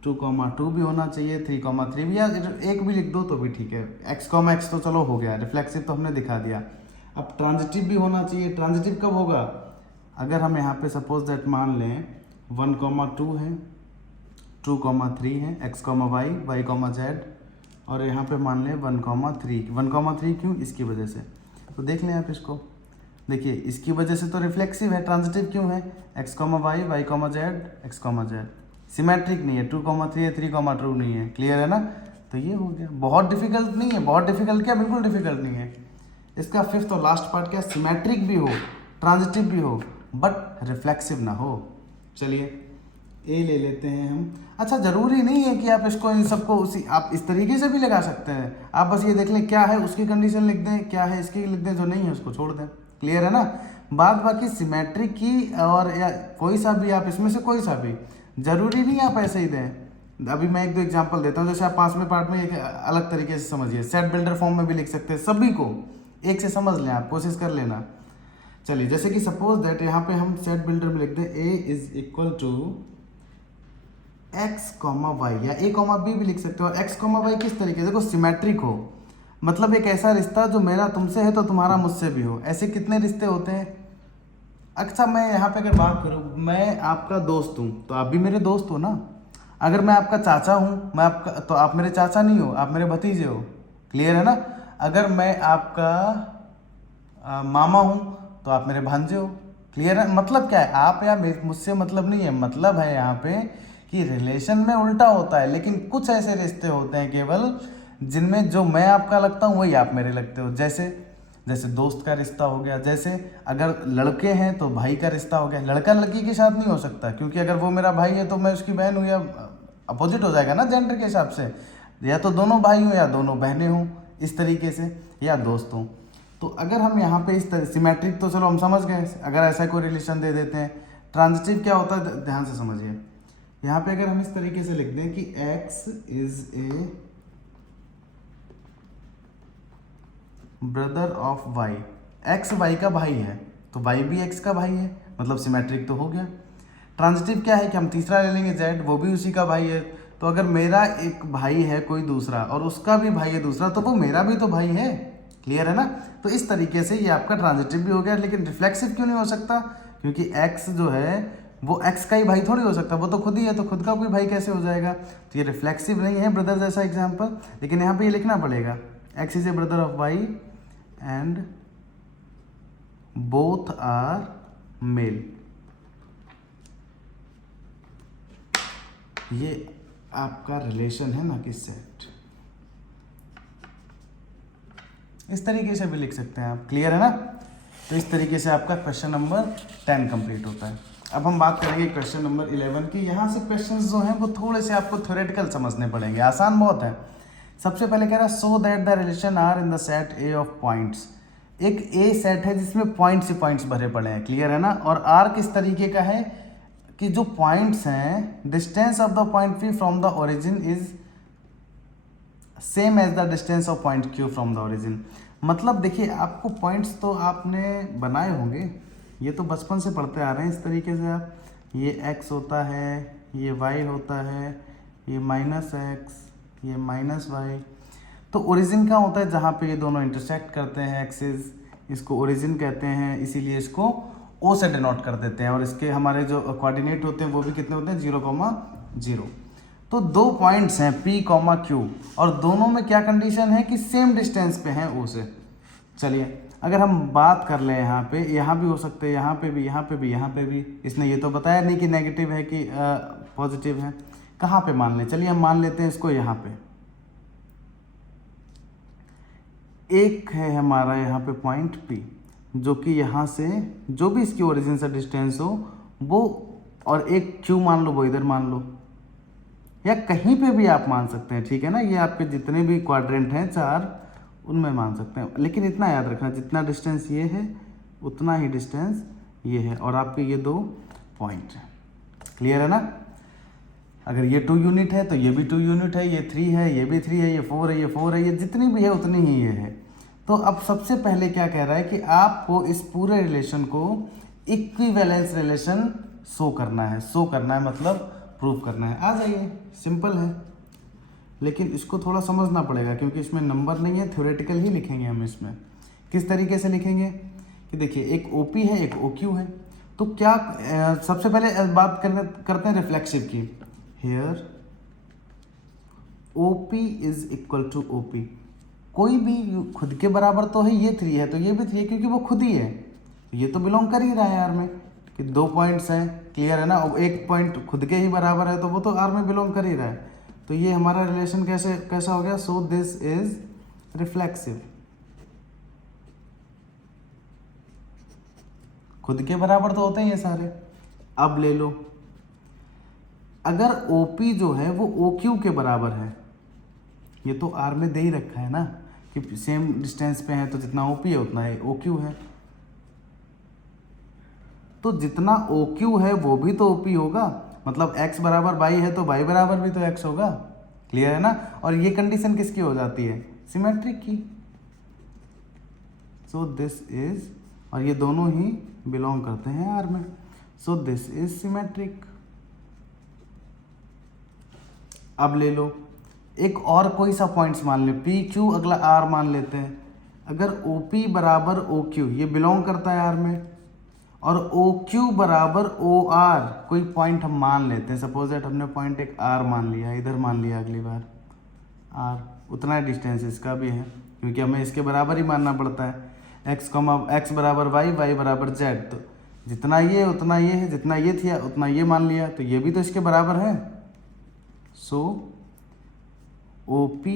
2,2 भी होना चाहिए, 3,3 भी, या एक भी लिख दो तो भी ठीक है। x, x तो चलो हो गया, रिफ्लेक्सिव तो हमने दिखा दिया। अब ट्रांजिटिव भी होना चाहिए। ट्रांजिटिव कब होगा? अगर हम यहाँ पे सपोज दैट मान लें 1,2 है, 2,3 है, x, y, z, और यहाँ पे मान लें 1,3। 1,3 क्यों? इसकी वजह से। तो देख लें आप इसको, देखिए इसकी वजह से तो रिफ्लेक्सिव है। ट्रांजिटिव क्यों है? x, y, z, x, z। Symmetric नहीं है, 2,3 है, 3,2 नहीं है, क्लियर है ना। तो ये हो गया, बहुत डिफिकल्ट नहीं है, बहुत डिफिकल्ट क्या, बिल्कुल डिफिकल्ट नहीं है। इसका फिफ्थ और लास्ट पार्ट क्या, सिमेट्रिक भी हो, ट्रांजिटिव भी हो, बट रिफ्लेक्सिव ना हो। चलिए ए ले लेते हैं हम। अच्छा, ज़रूरी नहीं है कि आप इसको इन सबको उसी आप इस तरीके से भी लगा सकते हैं। आप बस ये देख लें क्या है उसकी कंडीशन लिख दें, क्या है इसकी लिख दें, जो नहीं है उसको छोड़ दें, क्लियर है ना। बाद बाकी सिमेट्रिक की और या कोई सा भी, आप इसमें से कोई सा भी, ज़रूरी नहीं आप ऐसे ही दें। अभी मैं एक दो एग्जांपल देता हूँ, जैसे आप 5वें पार्ट में एक अलग तरीके से समझिए, सेट बिल्डर फॉर्म में भी लिख सकते हैं, सभी को एक से समझ लें, आप कोशिश कर लेना। चलिए, जैसे कि सपोज दैट यहाँ पे हम सेट बिल्डर में लिख दें A is equal to X comma Y, या ए कॉमा बी भी लिख सकते हो। और एक्स कॉमा वाई किस तरीके से, देखो सिमेट्रिक हो, मतलब एक ऐसा रिश्ता जो मेरा तुमसे है तो तुम्हारा मुझसे भी हो। ऐसे कितने रिश्ते होते हैं। अच्छा, मैं यहाँ पे अगर बात करूँ, मैं आपका दोस्त हूँ तो आप भी मेरे दोस्त हो ना। अगर मैं आपका चाचा हूँ, मैं आपका, तो आप मेरे चाचा नहीं हो, आप मेरे भतीजे हो, क्लियर है ना। अगर मैं आपका मामा हूँ तो आप मेरे भांजे हो, क्लियर है। मतलब क्या है, आप या मुझसे मतलब नहीं है, मतलब है यहाँ पे कि रिलेशन में उल्टा होता है, लेकिन कुछ ऐसे रिश्ते होते हैं केवल जिनमें जो मैं आपका लगता हूँ वही आप मेरे लगते हो। जैसे दोस्त का रिश्ता हो गया, जैसे अगर लड़के हैं तो भाई का रिश्ता हो गया। लड़का लड़की के साथ नहीं हो सकता, क्योंकि अगर वो मेरा भाई है तो मैं उसकी बहन हूँ, या अपोजिट हो जाएगा ना जेंडर के हिसाब से। या तो दोनों भाई हूँ या दोनों बहनें हूँ, इस तरीके से, या दोस्त हूँ। तो अगर हम यहाँ पे इस तरह सिमेट्रिक तो चलो हम समझ गए, अगर ऐसा कोई रिलेशन दे देते हैं। ट्रांजिटिव क्या होता है, ध्यान से समझिए। यहाँ पे अगर हम इस तरीके से लिख दें कि x is a brother of y, x y का भाई है तो y भी x का भाई है, मतलब सिमेट्रिक तो हो गया। ट्रांजिटिव क्या है कि हम तीसरा ले लेंगे z, वो भी उसी का भाई है। तो अगर मेरा एक भाई है कोई दूसरा और उसका भी भाई है दूसरा, तो वो मेरा भी तो भाई है, क्लियर है ना। तो इस तरीके से ये आपका ट्रांजिटिव भी हो गया। लेकिन रिफ्लेक्सिव क्यों नहीं हो सकता, क्योंकि x जो है वो x का ही भाई थोड़ी हो सकता, वो तो खुद ही है, तो खुद का कोई भाई कैसे हो जाएगा। तो ये रिफ्लेक्सिव नहीं है, ब्रदर जैसा एग्जाम्पल। लेकिन यहाँ पे ये लिखना पड़ेगा, x is a brother of y and both are male. ये आपका रिलेशन है ना कि सेट। इस तरीके से भी लिख सकते हैं आप, क्लियर है ना। तो इस तरीके से आपका क्वेश्चन नंबर 10 कंप्लीट होता है। अब हम बात करेंगे क्वेश्चन नंबर 11 की। यहाँ से क्वेश्चंस जो हैं वो थोड़े से आपको थ्योरेटिकल समझने पड़ेंगे, आसान बहुत है। सबसे पहले कह रहा है so that the relation are in the set A of points. एक ए सेट है जिसमें पॉइंट्स ही पॉइंट्स भरे पड़े हैं, क्लियर है ना। और आर किस तरीके का है कि जो पॉइंट्स हैं, distance of the point P from the origin is same as the distance of point Q from the origin. मतलब देखिए, आपको पॉइंट्स तो आपने बनाए होंगे, ये तो बचपन से पढ़ते आ रहे हैं इस तरीके से आप। ये x होता है, ये y होता है, ये -x, ये -y। तो ओरिजिन क्या होता है, जहाँ पे ये दोनों इंटरसेक्ट करते हैं एक्सिस, इसको ओरिजिन कहते हैं, इसीलिए इसको O से डिनोट कर देते हैं। और इसके हमारे जो कोऑर्डिनेट होते हैं वो भी कितने होते हैं, 0,0। तो दो पॉइंट्स हैं P, Q, और दोनों में क्या कंडीशन है कि सेम डिस्टेंस पे हैं O से। चलिए, अगर हम बात कर लें यहाँ पे, यहाँ भी हो सकते हैं, यहाँ पे भी, यहाँ पे भी, यहाँ पे भी। इसने ये तो बताया नहीं कि नेगेटिव है कि पॉजिटिव है। कहाँ पे मान लें, चलिए हम मान लेते हैं इसको यहाँ पे। एक है हमारा यहाँ पे पॉइंट P, जो कि यहाँ से जो भी इसकी ओरिजिन से डिस्टेंस हो वो, और एक Q मान लो, वो इधर मान लो, या कहीं पे भी आप मान सकते हैं, ठीक है ना। ये आपके जितने भी क्वाड्रेंट हैं 4, उनमें मान सकते हैं। लेकिन इतना याद रखना, जितना डिस्टेंस ये है उतना ही डिस्टेंस ये है, और आपके ये 2 पॉइंट हैं, क्लियर है ना। अगर ये 2 यूनिट है तो ये भी 2 यूनिट है, ये 3 है, ये भी 3 है, ये 4 है, ये 4 है, ये जितनी भी है उतनी ही ये है। तो अब सबसे पहले क्या कह रहा है कि आपको इस पूरे रिलेशन को इक्विवेलेंस रिलेशन शो करना है, मतलब प्रूव करना है। आ जाइए, सिंपल है, लेकिन इसको थोड़ा समझना पड़ेगा क्योंकि इसमें नंबर नहीं है, थ्योरेटिकल ही लिखेंगे हम। इसमें किस तरीके से लिखेंगे कि देखिए, एक OP है, एक OQ है। तो क्या सबसे पहले बात करते हैं रिफ्लेक्सिव की। Here OP is equal to OP। कोई भी खुद के बराबर तो है, ये 3 है तो ये भी 3 है, क्योंकि वो खुद ही है, ये तो बिलोंग कर ही रहा है यार में, कि 2 पॉइंट्स हैं, क्लियर है ना, और एक पॉइंट खुद के ही बराबर है तो वो तो आर में बिलोंग कर ही रहा है। तो ये हमारा रिलेशन कैसा हो गया, सो दिस इज रिफ्लेक्सिव। खुद के बराबर तो होते हैं ये सारे। अब ले लो, अगर OP जो है वो OQ के बराबर है, ये तो R में दे ही रखा है ना कि सेम डिस्टेंस पे है, तो जितना OP है उतना ही OQ है, तो जितना OQ है वो भी तो OP होगा, मतलब x बराबर y है तो y बराबर भी तो x होगा, क्लियर है ना। और ये कंडीशन किसकी हो जाती है, सिमेट्रिक की। सो दिस इज, और ये दोनों ही बिलोंग करते हैं R में, सो दिस इज सिमेट्रिक। अब ले लो एक और कोई सा पॉइंट्स मान ले, PQ अगला R मान लेते हैं। अगर OP बराबर OQ, ये बिलोंग करता है R में, और OQ बराबर OR कोई पॉइंट हम मान लेते हैं, सपोज दैट हमने पॉइंट एक R मान लिया, इधर मान लिया अगली बार R, उतना डिस्टेंस इसका भी है क्योंकि हमें इसके बराबर ही मानना पड़ता है, x बराबर y बराबर z, तो जितना ये उतना ये है, जितना ये थी उतना ये मान लिया, तो ये भी तो इसके बराबर है। So OP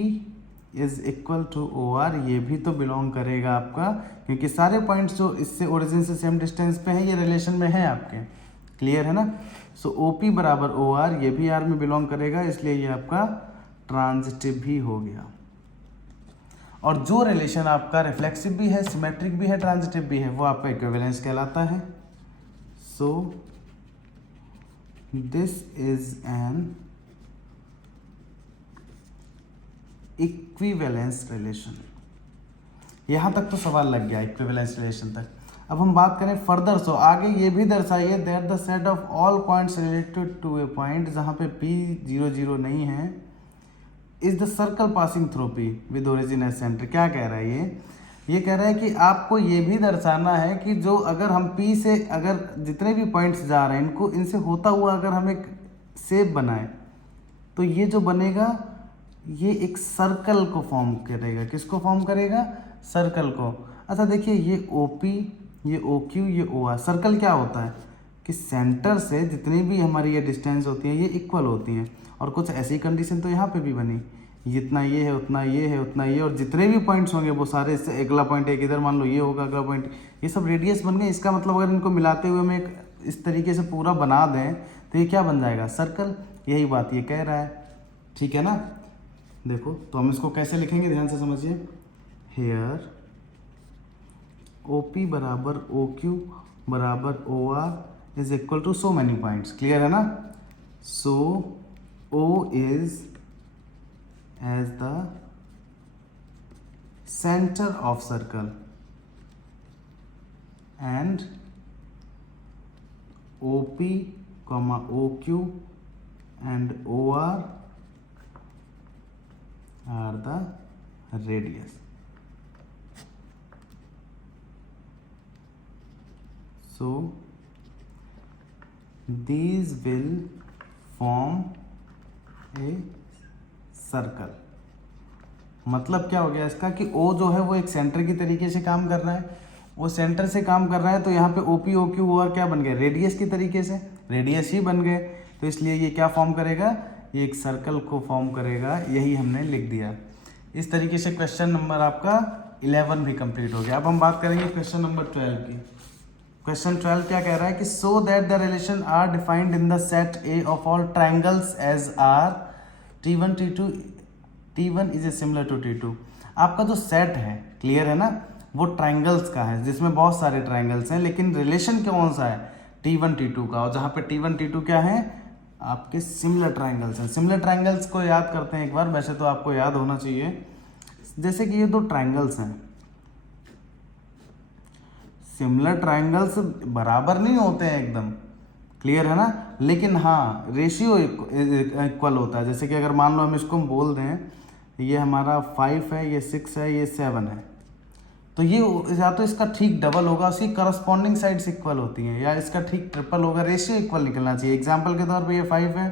is equal to OR, ये भी तो बिलोंग करेगा आपका, क्योंकि सारे पॉइंट्स जो इससे ओरिजिन से सेम डिस्टेंस पे हैं ये रिलेशन में है आपके, क्लियर है ना। सो OP बराबर OR, ये भी R में बिलोंग करेगा, इसलिए ये आपका ट्रांजिटिव भी हो गया। और जो रिलेशन आपका रिफ्लेक्सिव भी है, सिमेट्रिक भी है, ट्रांजिटिव भी है, वो आपका इक्विवेलेंस कहलाता है। सो this is an equivalence relation. यहाँ तक तो सवाल लग गया इक्विवेलेंस रिलेशन तक। अब हम बात करें फर्दर, सो आगे ये भी दर्शाइए that the set of all points related to a point जहाँ पे P00 नहीं है is the circle passing through P with origin as centre. क्या कह रहा है ये कह रहा है कि आपको ये भी दर्शाना है कि जो अगर हम P से अगर जितने भी पॉइंट्स जा रहे हैं इनको इनसे होता हुआ अगर हम एक शेप बनाए तो ये जो बनेगा ये एक सर्कल को फॉर्म करेगा। किसको फॉर्म करेगा, सर्कल को। अच्छा देखिए ये OP, ये OQ, ये OR। सर्कल क्या होता है कि सेंटर से जितनी भी हमारी ये डिस्टेंस होती है ये इक्वल होती हैं, और कुछ ऐसी कंडीशन तो यहाँ पे भी बनी, जितना ये है उतना ये है उतना ये, और जितने भी पॉइंट्स होंगे वो सारे इससे अगला पॉइंट एक इधर मान लो ये होगा, अगला पॉइंट, ये सब रेडियस बन गए। इसका मतलब अगर इनको मिलाते हुए हम एक इस तरीके से पूरा बना दें तो ये क्या बन जाएगा, सर्कल। यही बात ये कह रहा है, ठीक है ना। देखो तो हम इसको कैसे लिखेंगे, ध्यान से समझिए। हेयर OP बराबर OQ बराबर OR is equal to so many points, clear है ना। So O is as the centre of circle and OP, OQ and OR are the radius. So these will form a circle। मतलब क्या हो गया इसका कि O जो है वो एक सेंटर की तरीके से काम कर रहा है, वो सेंटर से काम कर रहा है, तो यहाँ पे OP OQ OR क्या बन गए, रेडियस की तरीके से, रेडियस ही बन गए, तो इसलिए ये क्या फॉर्म करेगा, ये एक सर्कल को फॉर्म करेगा। यही हमने लिख दिया। इस तरीके से क्वेश्चन नंबर आपका 11 भी कंप्लीट हो गया। अब हम बात करेंगे क्वेश्चन नंबर 12 की। क्वेश्चन 12 क्या कह रहा है कि so that the relation are defined in the set A of all triangles as R T1 T2 T1 is a similar to T2। आपका जो सेट है, क्लियर है ना, वो ट्राइंगल्स का है जिसमें बहुत सारे ट्राइंगल्स हैं, लेकिन रिलेशन कौन सा है, T1 T2 का। और जहाँ पे T1 T2 क्या है, आपके सिमिलर ट्राइंगल्स हैं। सिमिलर ट्राइंगल्स को याद करते हैं एक बार, वैसे तो आपको याद होना चाहिए। जैसे कि ये दो ट्राइंगल्स हैं, सिमिलर ट्राइंगल्स बराबर नहीं होते हैं एकदम, क्लियर है ना, लेकिन हाँ रेशियो इक्वल होता है। जैसे कि अगर मान लो हम इसको बोल दें ये हमारा 5 है, ये 6 है, ये 7 है, तो ये या तो इसका ठीक डबल होगा, उसकी करस्पॉन्डिंग साइड्स इक्वल होती हैं, या इसका ठीक ट्रिपल होगा, रेशियो इक्वल निकलना चाहिए। एग्जांपल के तौर पे ये 5 है,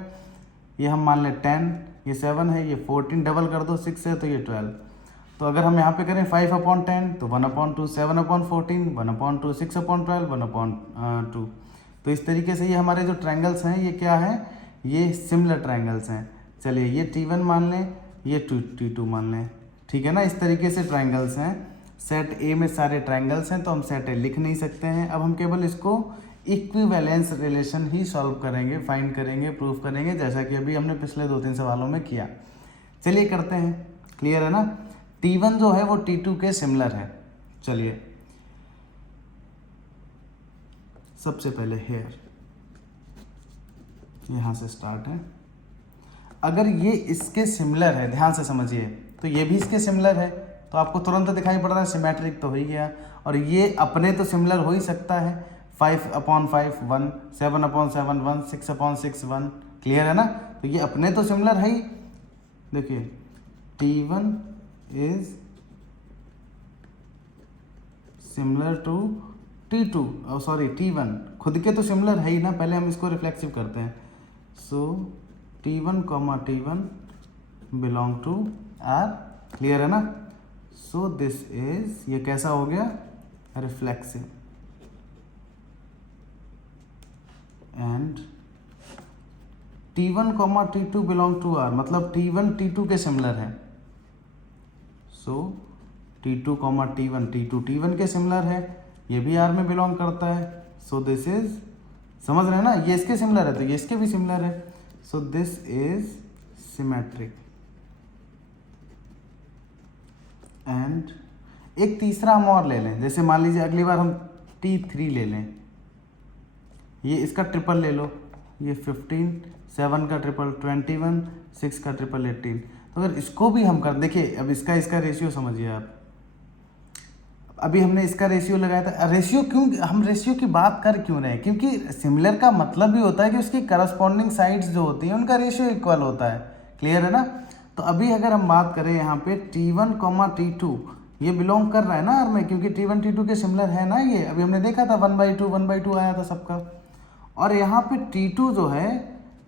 ये हम मान लें 10, ये 7 है, ये 14, डबल कर दो 6 है तो ये 12। तो अगर हम यहाँ पे करें 5/10 तो 1/2, 7/14, 1/2, 6/12, 1/2। तो इस तरीके से ये हमारे जो ट्रायंगल्स हैं ये क्या हैं, ये सिमिलर ट्रायंगल्स हैं। चलिए ये T1 मान लें, ये T2 मान लें, ठीक है ना। इस तरीके से ट्रायंगल्स हैं। सेट ए में सारे ट्रायंगल्स हैं तो हम सेट ए लिख नहीं सकते हैं। अब हम केवल इसको इक्विवेलेंस रिलेशन ही सॉल्व करेंगे, फाइंड करेंगे, प्रूफ करेंगे, जैसा कि अभी हमने पिछले 2-3 सवालों में किया। चलिए करते हैं, क्लियर है ना। T1 जो है वो T2 के सिमिलर है। चलिए सबसे पहले हेयर, यहाँ से स्टार्ट है। अगर ये इसके सिमिलर है, ध्यान से समझिए, तो ये भी इसके सिमिलर है, तो आपको तुरंत दिखाई पड़ रहा है सिमेट्रिक तो हो ही गया। और ये अपने तो सिमिलर हो ही सकता है, 5/5 1, 7/7 1, 6/6 1, क्लियर है ना। तो ये अपने तो सिमिलर है ही। देखिए T1 is similar to T2, sorry T1 खुद के तो सिमिलर है ही ना, पहले हम इसको रिफ्लेक्सिव करते हैं। So T1, T1 belong to R, clear है ना। सो दिस इज, ये कैसा हो गया, reflexive. And T1, T2 belong to R, मतलब T1 T2 के सिमिलर है। सो T2, T1, T2 T1 के सिमिलर है, ये भी R में बिलोंग करता है। सो दिस इज, समझ रहे हैं ना, ये इसके सिमिलर है तो ये इसके भी सिमिलर है। सो दिस इज सिमेट्रिक। एंड एक तीसरा हम और ले लें, जैसे मान लीजिए अगली बार हम T3 ले लें, ये इसका ट्रिपल ले लो, ये 15, 7 का ट्रिपल 21, 6 का ट्रिपल 18। तो अगर इसको भी हम कर, देखिए अब इसका रेशियो समझिए आप। अभी हमने इसका रेशियो लगाया था, रेशियो क्यों, हम रेशियो की बात कर क्यों रहे हैं, क्योंकि सिमिलर का मतलब भी होता है कि उसकी करस्पॉन्डिंग साइड्स जो होती हैं उनका रेशियो इक्वल होता है, क्लियर है ना। तो अभी अगर हम बात करें यहाँ पे T1, T2, ये बिलोंग कर रहा है ना R में, क्योंकि T1 T2 के सिमिलर है ना। ये अभी हमने देखा था 1/2 आया था सबका। और यहाँ पे T2 जो है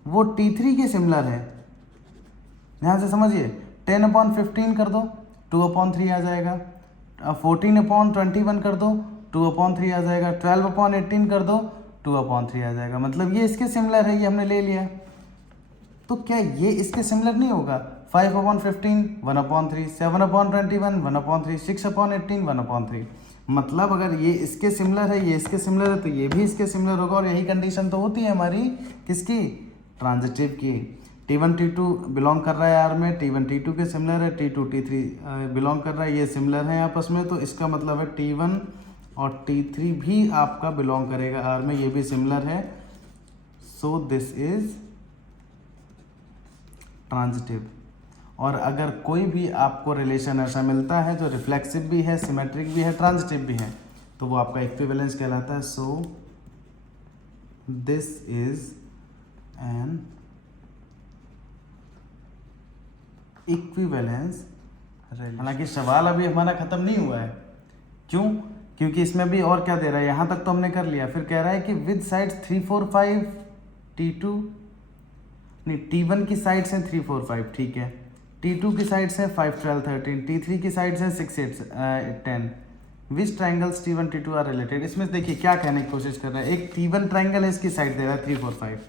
वो T3 के सिमिलर है, ध्यान से समझिए। 10/15 कर दो, 2/3 आ जाएगा। 14/21 कर दो, 2/3 आ जाएगा। 12/18 कर दो, 2/3 आ जाएगा। मतलब ये इसके सिमिलर है, ये हमने ले लिया। तो क्या ये इसके सिमिलर नहीं होगा? 5/15 1/3, 7/21 1/3, 6/18 1/3। मतलब अगर ये इसके सिमिलर है, ये इसके सिमिलर है, तो ये भी इसके सिमिलर होगा। और यही कंडीशन तो होती है हमारी किसकी, ट्रांजिटिव की। T1 T2 बिलोंग कर रहा है R में, T1 T2 के सिमिलर है, T2 T3 बिलोंग कर रहा है, ये सिमिलर है आपस में। तो इसका मतलब है T1 और T3 भी आपका बिलोंग करेगा R में, ये भी सिमिलर है। सो दिस इज ट्रांजिटिव। और अगर कोई भी आपको रिलेशन ऐसा मिलता है जो रिफ्लेक्सिव भी है, सिमेट्रिक भी है, ट्रांजिटिव भी है, तो वो आपका इक्विवेलेंस कहलाता है। सो दिस इज एन इक्विवेलेंस। हालांकि सवाल अभी हमारा खत्म नहीं हुआ है, क्यों? क्योंकि इसमें भी और क्या दे रहा है, यहाँ तक तो हमने कर लिया। फिर कह रहा है कि विद साइड्स 3 4 5 T2 नहीं, T1 की साइड्स हैं 3 4 5, ठीक है। T2 की साइड्स हैं 5 12 13, T3 की साइड्स हैं 6 8 10। Which triangles T1 T2 are related. इसमें देखिए क्या कहने की कोशिश कर रहा है। एक T1 ट्राइंगल है, इसकी साइड दे रहा है 3 4 5,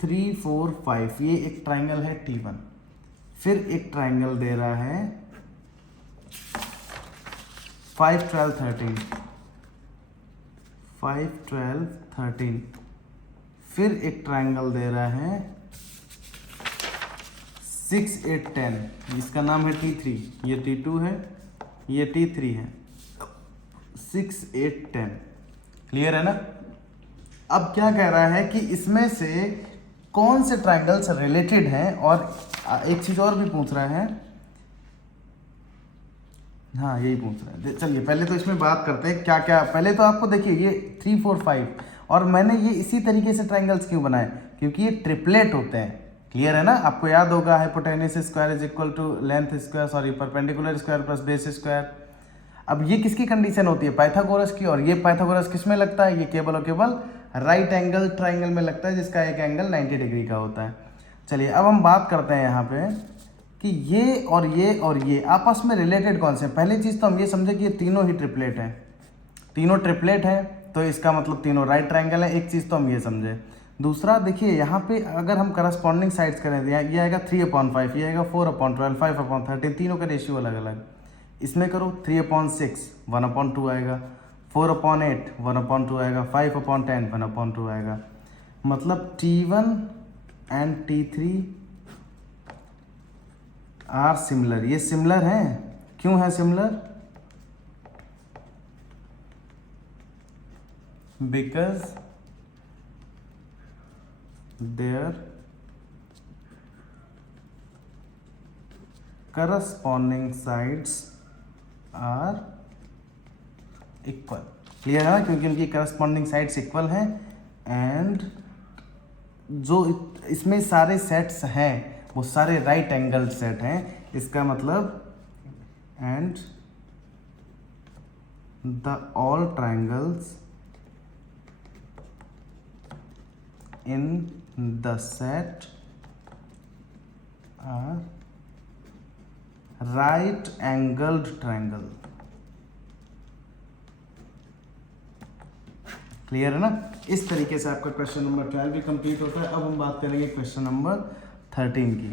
3 4 5, ये एक ट्राइंगल है T1। फिर एक ट्राइंगल दे रहा है 5 12 13, 5 12 13। फिर एक ट्राइंगल दे रहा है 6 8 10, इसका नाम है T3। ये T2 है, ये T3 है। 6 8 10, क्लियर है ना। अब क्या कह रहा है कि इसमें से कौन से ट्राइंगल्स रिलेटेड हैं। और एक चीज़ और भी पूछ रहा है, हाँ यही पूछ रहा है। चलिए पहले तो इसमें बात करते हैं क्या क्या। पहले तो आपको देखिए ये 3 4 5, और मैंने ये इसी तरीके से ट्राइंगल्स क्यों बनाए, क्योंकि ये ट्रिपलेट होते हैं, क्लियर है ना। आपको याद होगा hypotenuse square is equal to length square, sorry perpendicular square plus base square. अब ये किसकी कंडीशन होती है, पाइथागोरस की। और ये पाइथागोरस किस में लगता है, ये केवल और केवल राइट एंगल ट्राइंगल में लगता है, जिसका एक एंगल 90 डिग्री का होता है। चलिए अब हम बात करते हैं यहाँ पे कि ये और ये आपस में रिलेटेड कौन से हैं। पहली चीज़ तो हम ये समझे कि ये तीनों ही ट्रिपलेट हैं, तीनों ट्रिपलेट हैं, तो इसका मतलब तीनों राइट ट्रायंगल है। एक चीज़ तो हम ये समझे। दूसरा देखिए यहाँ पे अगर हम करस्पॉन्डिंग साइड्स करें तो ये आएगा 3/5, ये आएगा 4/12, 5/13, तीनों का रेशियो अलग अलग। इसमें करो 3/6 1/2 आएगा, 4/8 1/2 आएगा, 5/10 1/2 आएगा। मतलब T1 and T3 are similar. ये सिमिलर हैं, क्यों है similar? Because their corresponding sides are equal. Clear है ना, क्योंकि उनकी करस्पॉन्डिंग साइड्स इक्वल हैं। एंड जो इसमें सारे सेट्स हैं वो सारे राइट एंगल सेट हैं। इसका मतलब and the all triangles in the set are right angled triangle. Clear है ना। इस तरीके से आपका क्वेश्चन नंबर 12 भी कंप्लीट होता है। अब हम बात करेंगे क्वेश्चन नंबर 13 की।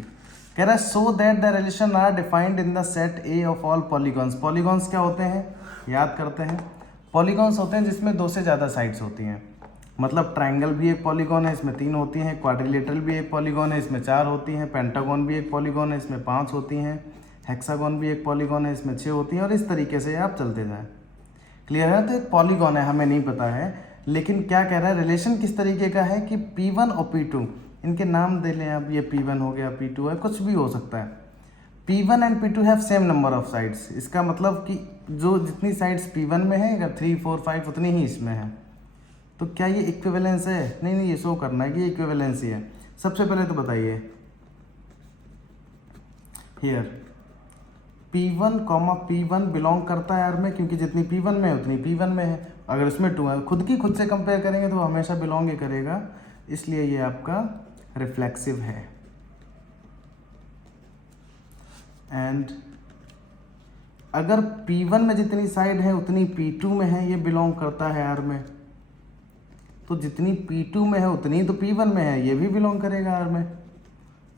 कह रहा है so that the relation are defined in the set A of all polygons. Polygons क्या होते हैं, याद करते हैं। पॉलीगॉन्स होते हैं जिसमें 2 से ज़्यादा साइड्स होती हैं। मतलब ट्रायंगल भी एक पॉलीगॉन है, इसमें 3 होती हैं। क्वाड्रिलेटरल भी एक पॉलीगॉन है, इसमें 4 होती हैं। पेंटागॉन भी एक पॉलीगॉन है, इसमें 5 होती हैं। हेक्सागॉन भी एक पॉलीगॉन है, इसमें 6 होती हैं। और इस तरीके से आप चलते जाएं। क्लियर है। तो एक पॉलीगॉन है, हमें नहीं पता है, लेकिन क्या कह रहा है, रिलेशन किस तरीके का है कि P1 और P2 इनके नाम दे लें। अब ये P1 हो गया, P2 है, कुछ भी हो सकता है। P1 and P2 have same number of sides. इसका मतलब कि जो जितनी साइड्स P1 में है अगर 3, 4, 5 उतनी ही इसमें है। तो क्या ये इक्विवेलेंस है? नहीं, ये शो करना है कि ये इक्विवेलेंस ही है। सबसे पहले तो बताइए हियर P1, P1 बिलोंग करता है R में, क्योंकि जितनी P1 में है उतनी P1 में है। अगर इसमें 2 है, खुद से कंपेयर करेंगे तो हमेशा बिलोंग ही करेगा, इसलिए ये आपका रिफ्लेक्सिव है। एंड अगर P1 में जितनी साइड है उतनी P2 में है, ये बिलोंग करता है R में। तो जितनी P2 में है उतनी तो P1 में है, ये भी बिलोंग करेगा R में।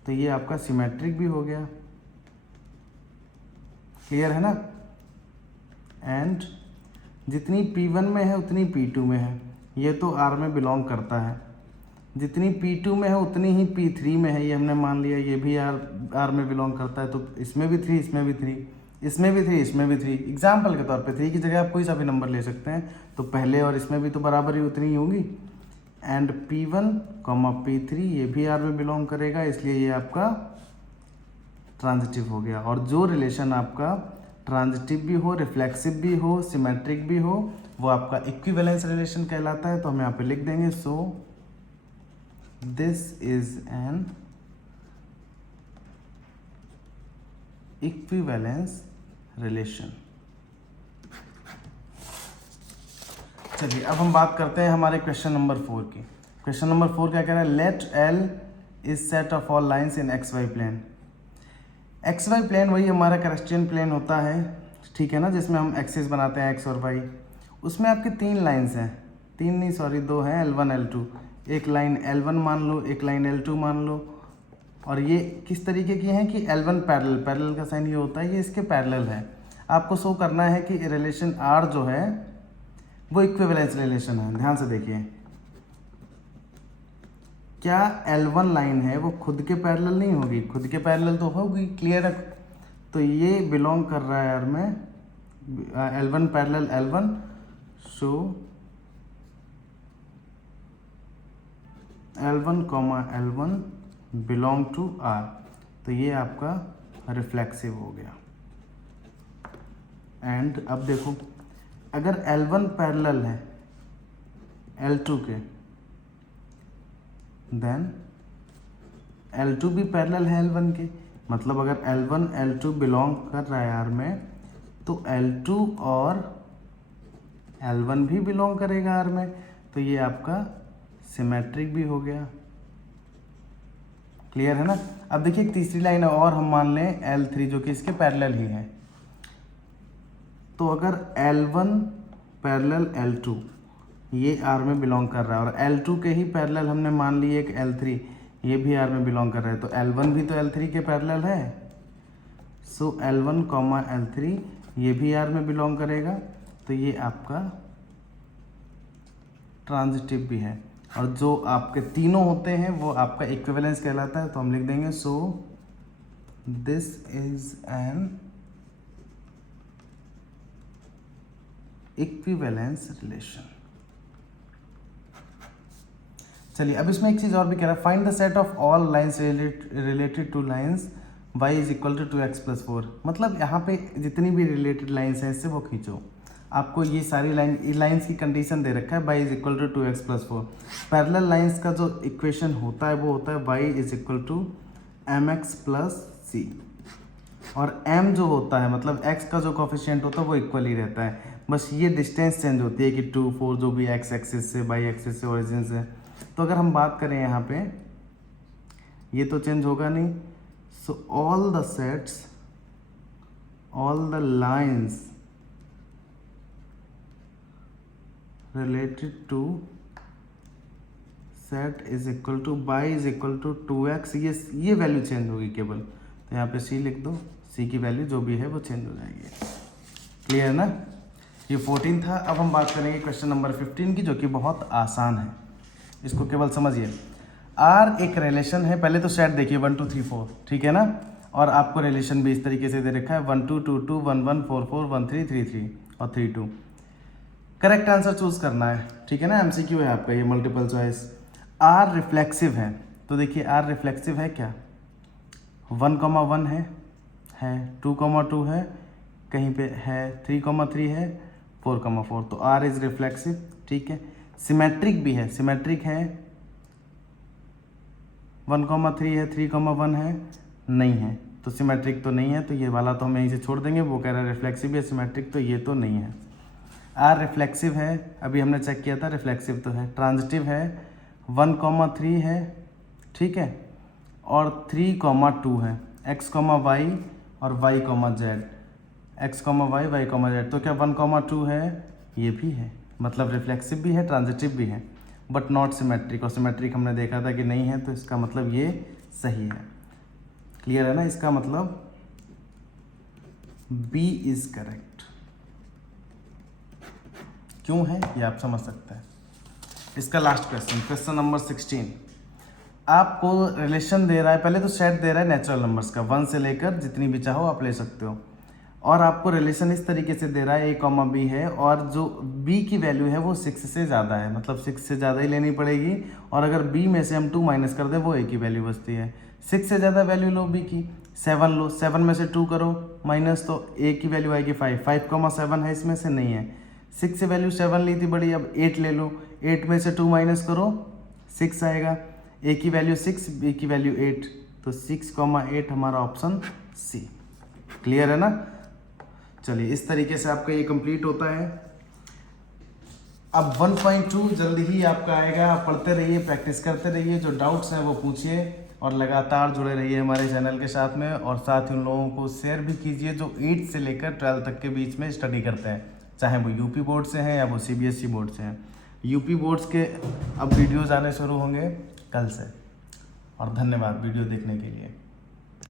तो ये आपका सिमेट्रिक भी हो गया। क्लियर है ना। एंड जितनी P1 में है उतनी P2 में है, ये तो R में बिलोंग करता है। जितनी P2 में है उतनी ही P3 में है, ये हमने मान लिया, ये भी R में बिलोंग करता है। तो इसमें भी 3, इसमें भी 3, इसमें भी 3, इसमें भी 3। एग्जाम्पल के तौर पे 3 की जगह आप कोई सा भी नंबर ले सकते हैं, तो पहले और इसमें भी तो बराबर ही उतनी ही होगी। एंड P1, P3 ये भी R में बिलोंग करेगा, इसलिए ये आपका ट्रांजिटिव हो गया। और जो रिलेशन आपका ट्रांजिटिव भी हो, रिफ्लेक्सिव भी हो, सिमेट्रिक भी हो, वो आपका इक्विवेलेंस रिलेशन कहलाता है। तो हम यहाँ पे लिख देंगे सो this is an equivalence relation. चलिए अब हम बात करते हैं हमारे क्वेश्चन नंबर 4 की। क्वेश्चन नंबर 4 क्या कह रहा है, let L is set of all lines in XY plane. XY plane वही हमारा कार्टेशियन प्लेन होता है, ठीक है ना, जिसमें हम एक्सिस बनाते हैं X और Y। उसमें आपके 3 लाइन्स हैं, 3 नहीं सॉरी 2 हैं, L1 L2। एक लाइन L1 मान लो, एक लाइन L2 मान लो। और ये किस तरीके की हैं कि L1 पैरेलल का साइन ये होता है, ये इसके पैरेलल है। आपको शो करना है कि रिलेशन R जो है वो इक्विवेलेंस रिलेशन है। ध्यान से देखिए, क्या L1 लाइन है वो खुद के पैरेलल नहीं होगी, खुद के पैरेलल तो होगी। क्लियर है। तो ये बिलोंग कर रहा है यार में L1 parallel L1, so L1, L1 belong to R। तो ये आपका रिफ्लेक्सिव हो गया। एंड अब देखो, अगर L1 पैरेलल है L2 के, देन L2 भी पैरेलल है L1 के। मतलब अगर L1 L2 बिलोंग कर रहा है R में, तो L2 और L1 भी बिलोंग करेगा R में। तो ये आपका सिमेट्रिक भी हो गया। क्लियर है ना। अब देखिए एक तीसरी लाइन और हम मान लें L3 जो कि इसके पैरेलल ही है। तो अगर L1 पैरेलल L2 ये R में बिलोंग कर रहा है और L2 के ही पैरेलल हमने मान ली एक L3 ये भी R में बिलोंग कर रहा है, तो L1 भी तो L3 के पैरेलल है। सो L1 कॉमा L3 ये भी R में बिलोंग करेगा, तो ये आपका ट्रांजिटिव भी है। और जो आपके तीनों होते हैं वो आपका इक्विवेलेंस कहलाता है। तो हम लिख देंगे सो this is an equivalence relation. चलिए अब इसमें एक चीज और भी कह रहा है, find the set of all lines related to lines y is equal to 2x+4। मतलब यहाँ पे जितनी भी रिलेटेड लाइंस हैं इससे वो खींचो। आपको ये सारी लाइंस की कंडीशन दे रखा है y is equal to 2x+4। Parallel lines का जो इक्वेशन होता है वो होता है y is equal to mx+c। और m जो होता है मतलब x का जो कोफिशिएंट होता है वो इक्वल ही रहता है, बस ये डिस्टेंस चेंज होती है कि 2 4 जो भी x एक्सिस से y एक्सिस से ओरिजिन से। तो अगर हम बात करें यहाँ पे ये तो चेंज होगा नहीं। So all the sets all the lines related to set is equal to y is equal to 2x। ये वैल्यू चेंज होगी केवल, तो यहाँ पे c लिख दो, c की वैल्यू जो भी है वो चेंज हो जाएगी। क्लियर ना। ये 14 था। अब हम बात करेंगे क्वेश्चन नंबर 15 की, जो कि बहुत आसान है, इसको केवल समझिए। R एक रिलेशन है, पहले तो सेट देखिए 1 2 3 4, ठीक है ना। और आपको रिलेशन भी इस तरीके से दे रखा है 1 2 2 2 1 1 4 4 1 3 3 3 और 3 2। करेक्ट आंसर चूज करना है, ठीक है ना। MCQ है आपका ये, मल्टीपल चॉइस। R रिफ्लेक्सिव है, तो देखिए R रिफ्लेक्सिव है क्या, 1,1 है 2,2 है, कहीं पे है 3,3 है 4,4, तो R इज रिफ्लेक्सिव, ठीक है। सिमेट्रिक भी है, सिमेट्रिक है 1,3 है 3,1 है, नहीं है, तो सिमेट्रिक तो नहीं है, तो ये वाला तो हम यहीं से छोड़ देंगे। वो कह रहा है रिफ्लेक्सिव या सिमेट्रिक, तो ये तो नहीं है। R रिफ्लेक्सिव है, अभी हमने चेक किया था, रिफ्लेक्सिव तो है। ट्रांजिटिव है 1,3 है, ठीक है, और 3,2 है, x, y और y, z, x, y, y, z। तो क्या 1,2 है, ये भी है, मतलब रिफ्लेक्सिव भी है ट्रांजिटिव भी है, बट नॉट सिमेट्रिक। और सिमेट्रिक हमने देखा था कि नहीं है, तो इसका मतलब ये सही है। क्लियर है ना। इसका मतलब B इज करेक्ट। क्यों है ये आप समझ सकते हैं। इसका लास्ट क्वेश्चन, क्वेश्चन नंबर 16। आपको रिलेशन दे रहा है, पहले तो सेट दे रहा है नेचुरल नंबर्स का, 1 से लेकर जितनी भी चाहो आप ले सकते हो। और आपको रिलेशन इस तरीके से दे रहा है a, b है, और जो b की वैल्यू है वो 6 से ज़्यादा है, मतलब 6 से ज़्यादा ही लेनी पड़ेगी। और अगर b में से हम 2 माइनस कर दें वो a की वैल्यू बचती है। 6 से ज़्यादा वैल्यू लो b की, 7 लो, 7 में से 2 करो माइनस, तो a की वैल्यू आएगी 5, 5,7 है, इसमें से नहीं है। 6 से वैल्यू 7 ली थी बड़ी, अब 8 ले लो, 8 में से 2 माइनस करो 6 आएगा। a की वैल्यू 6, b की वैल्यू 8, तो 6,8 हमारा ऑप्शन सी। क्लियर है ना। चलिए इस तरीके से आपका ये कंप्लीट होता है। अब 1.2 जल्दी ही आपका आएगा, आप पढ़ते रहिए, प्रैक्टिस करते रहिए, जो डाउट्स हैं वो पूछिए और लगातार जुड़े रहिए हमारे चैनल के साथ में। और साथ ही उन लोगों को शेयर भी कीजिए जो 8 से लेकर 12 तक के बीच में स्टडी करते हैं, चाहे वो यूपी बोर्ड से हैं या वो CBSE बोर्ड से हैं। यूपी बोर्ड्स के अब वीडियोज़ आने शुरू होंगे कल से। और धन्यवाद वीडियो देखने के लिए।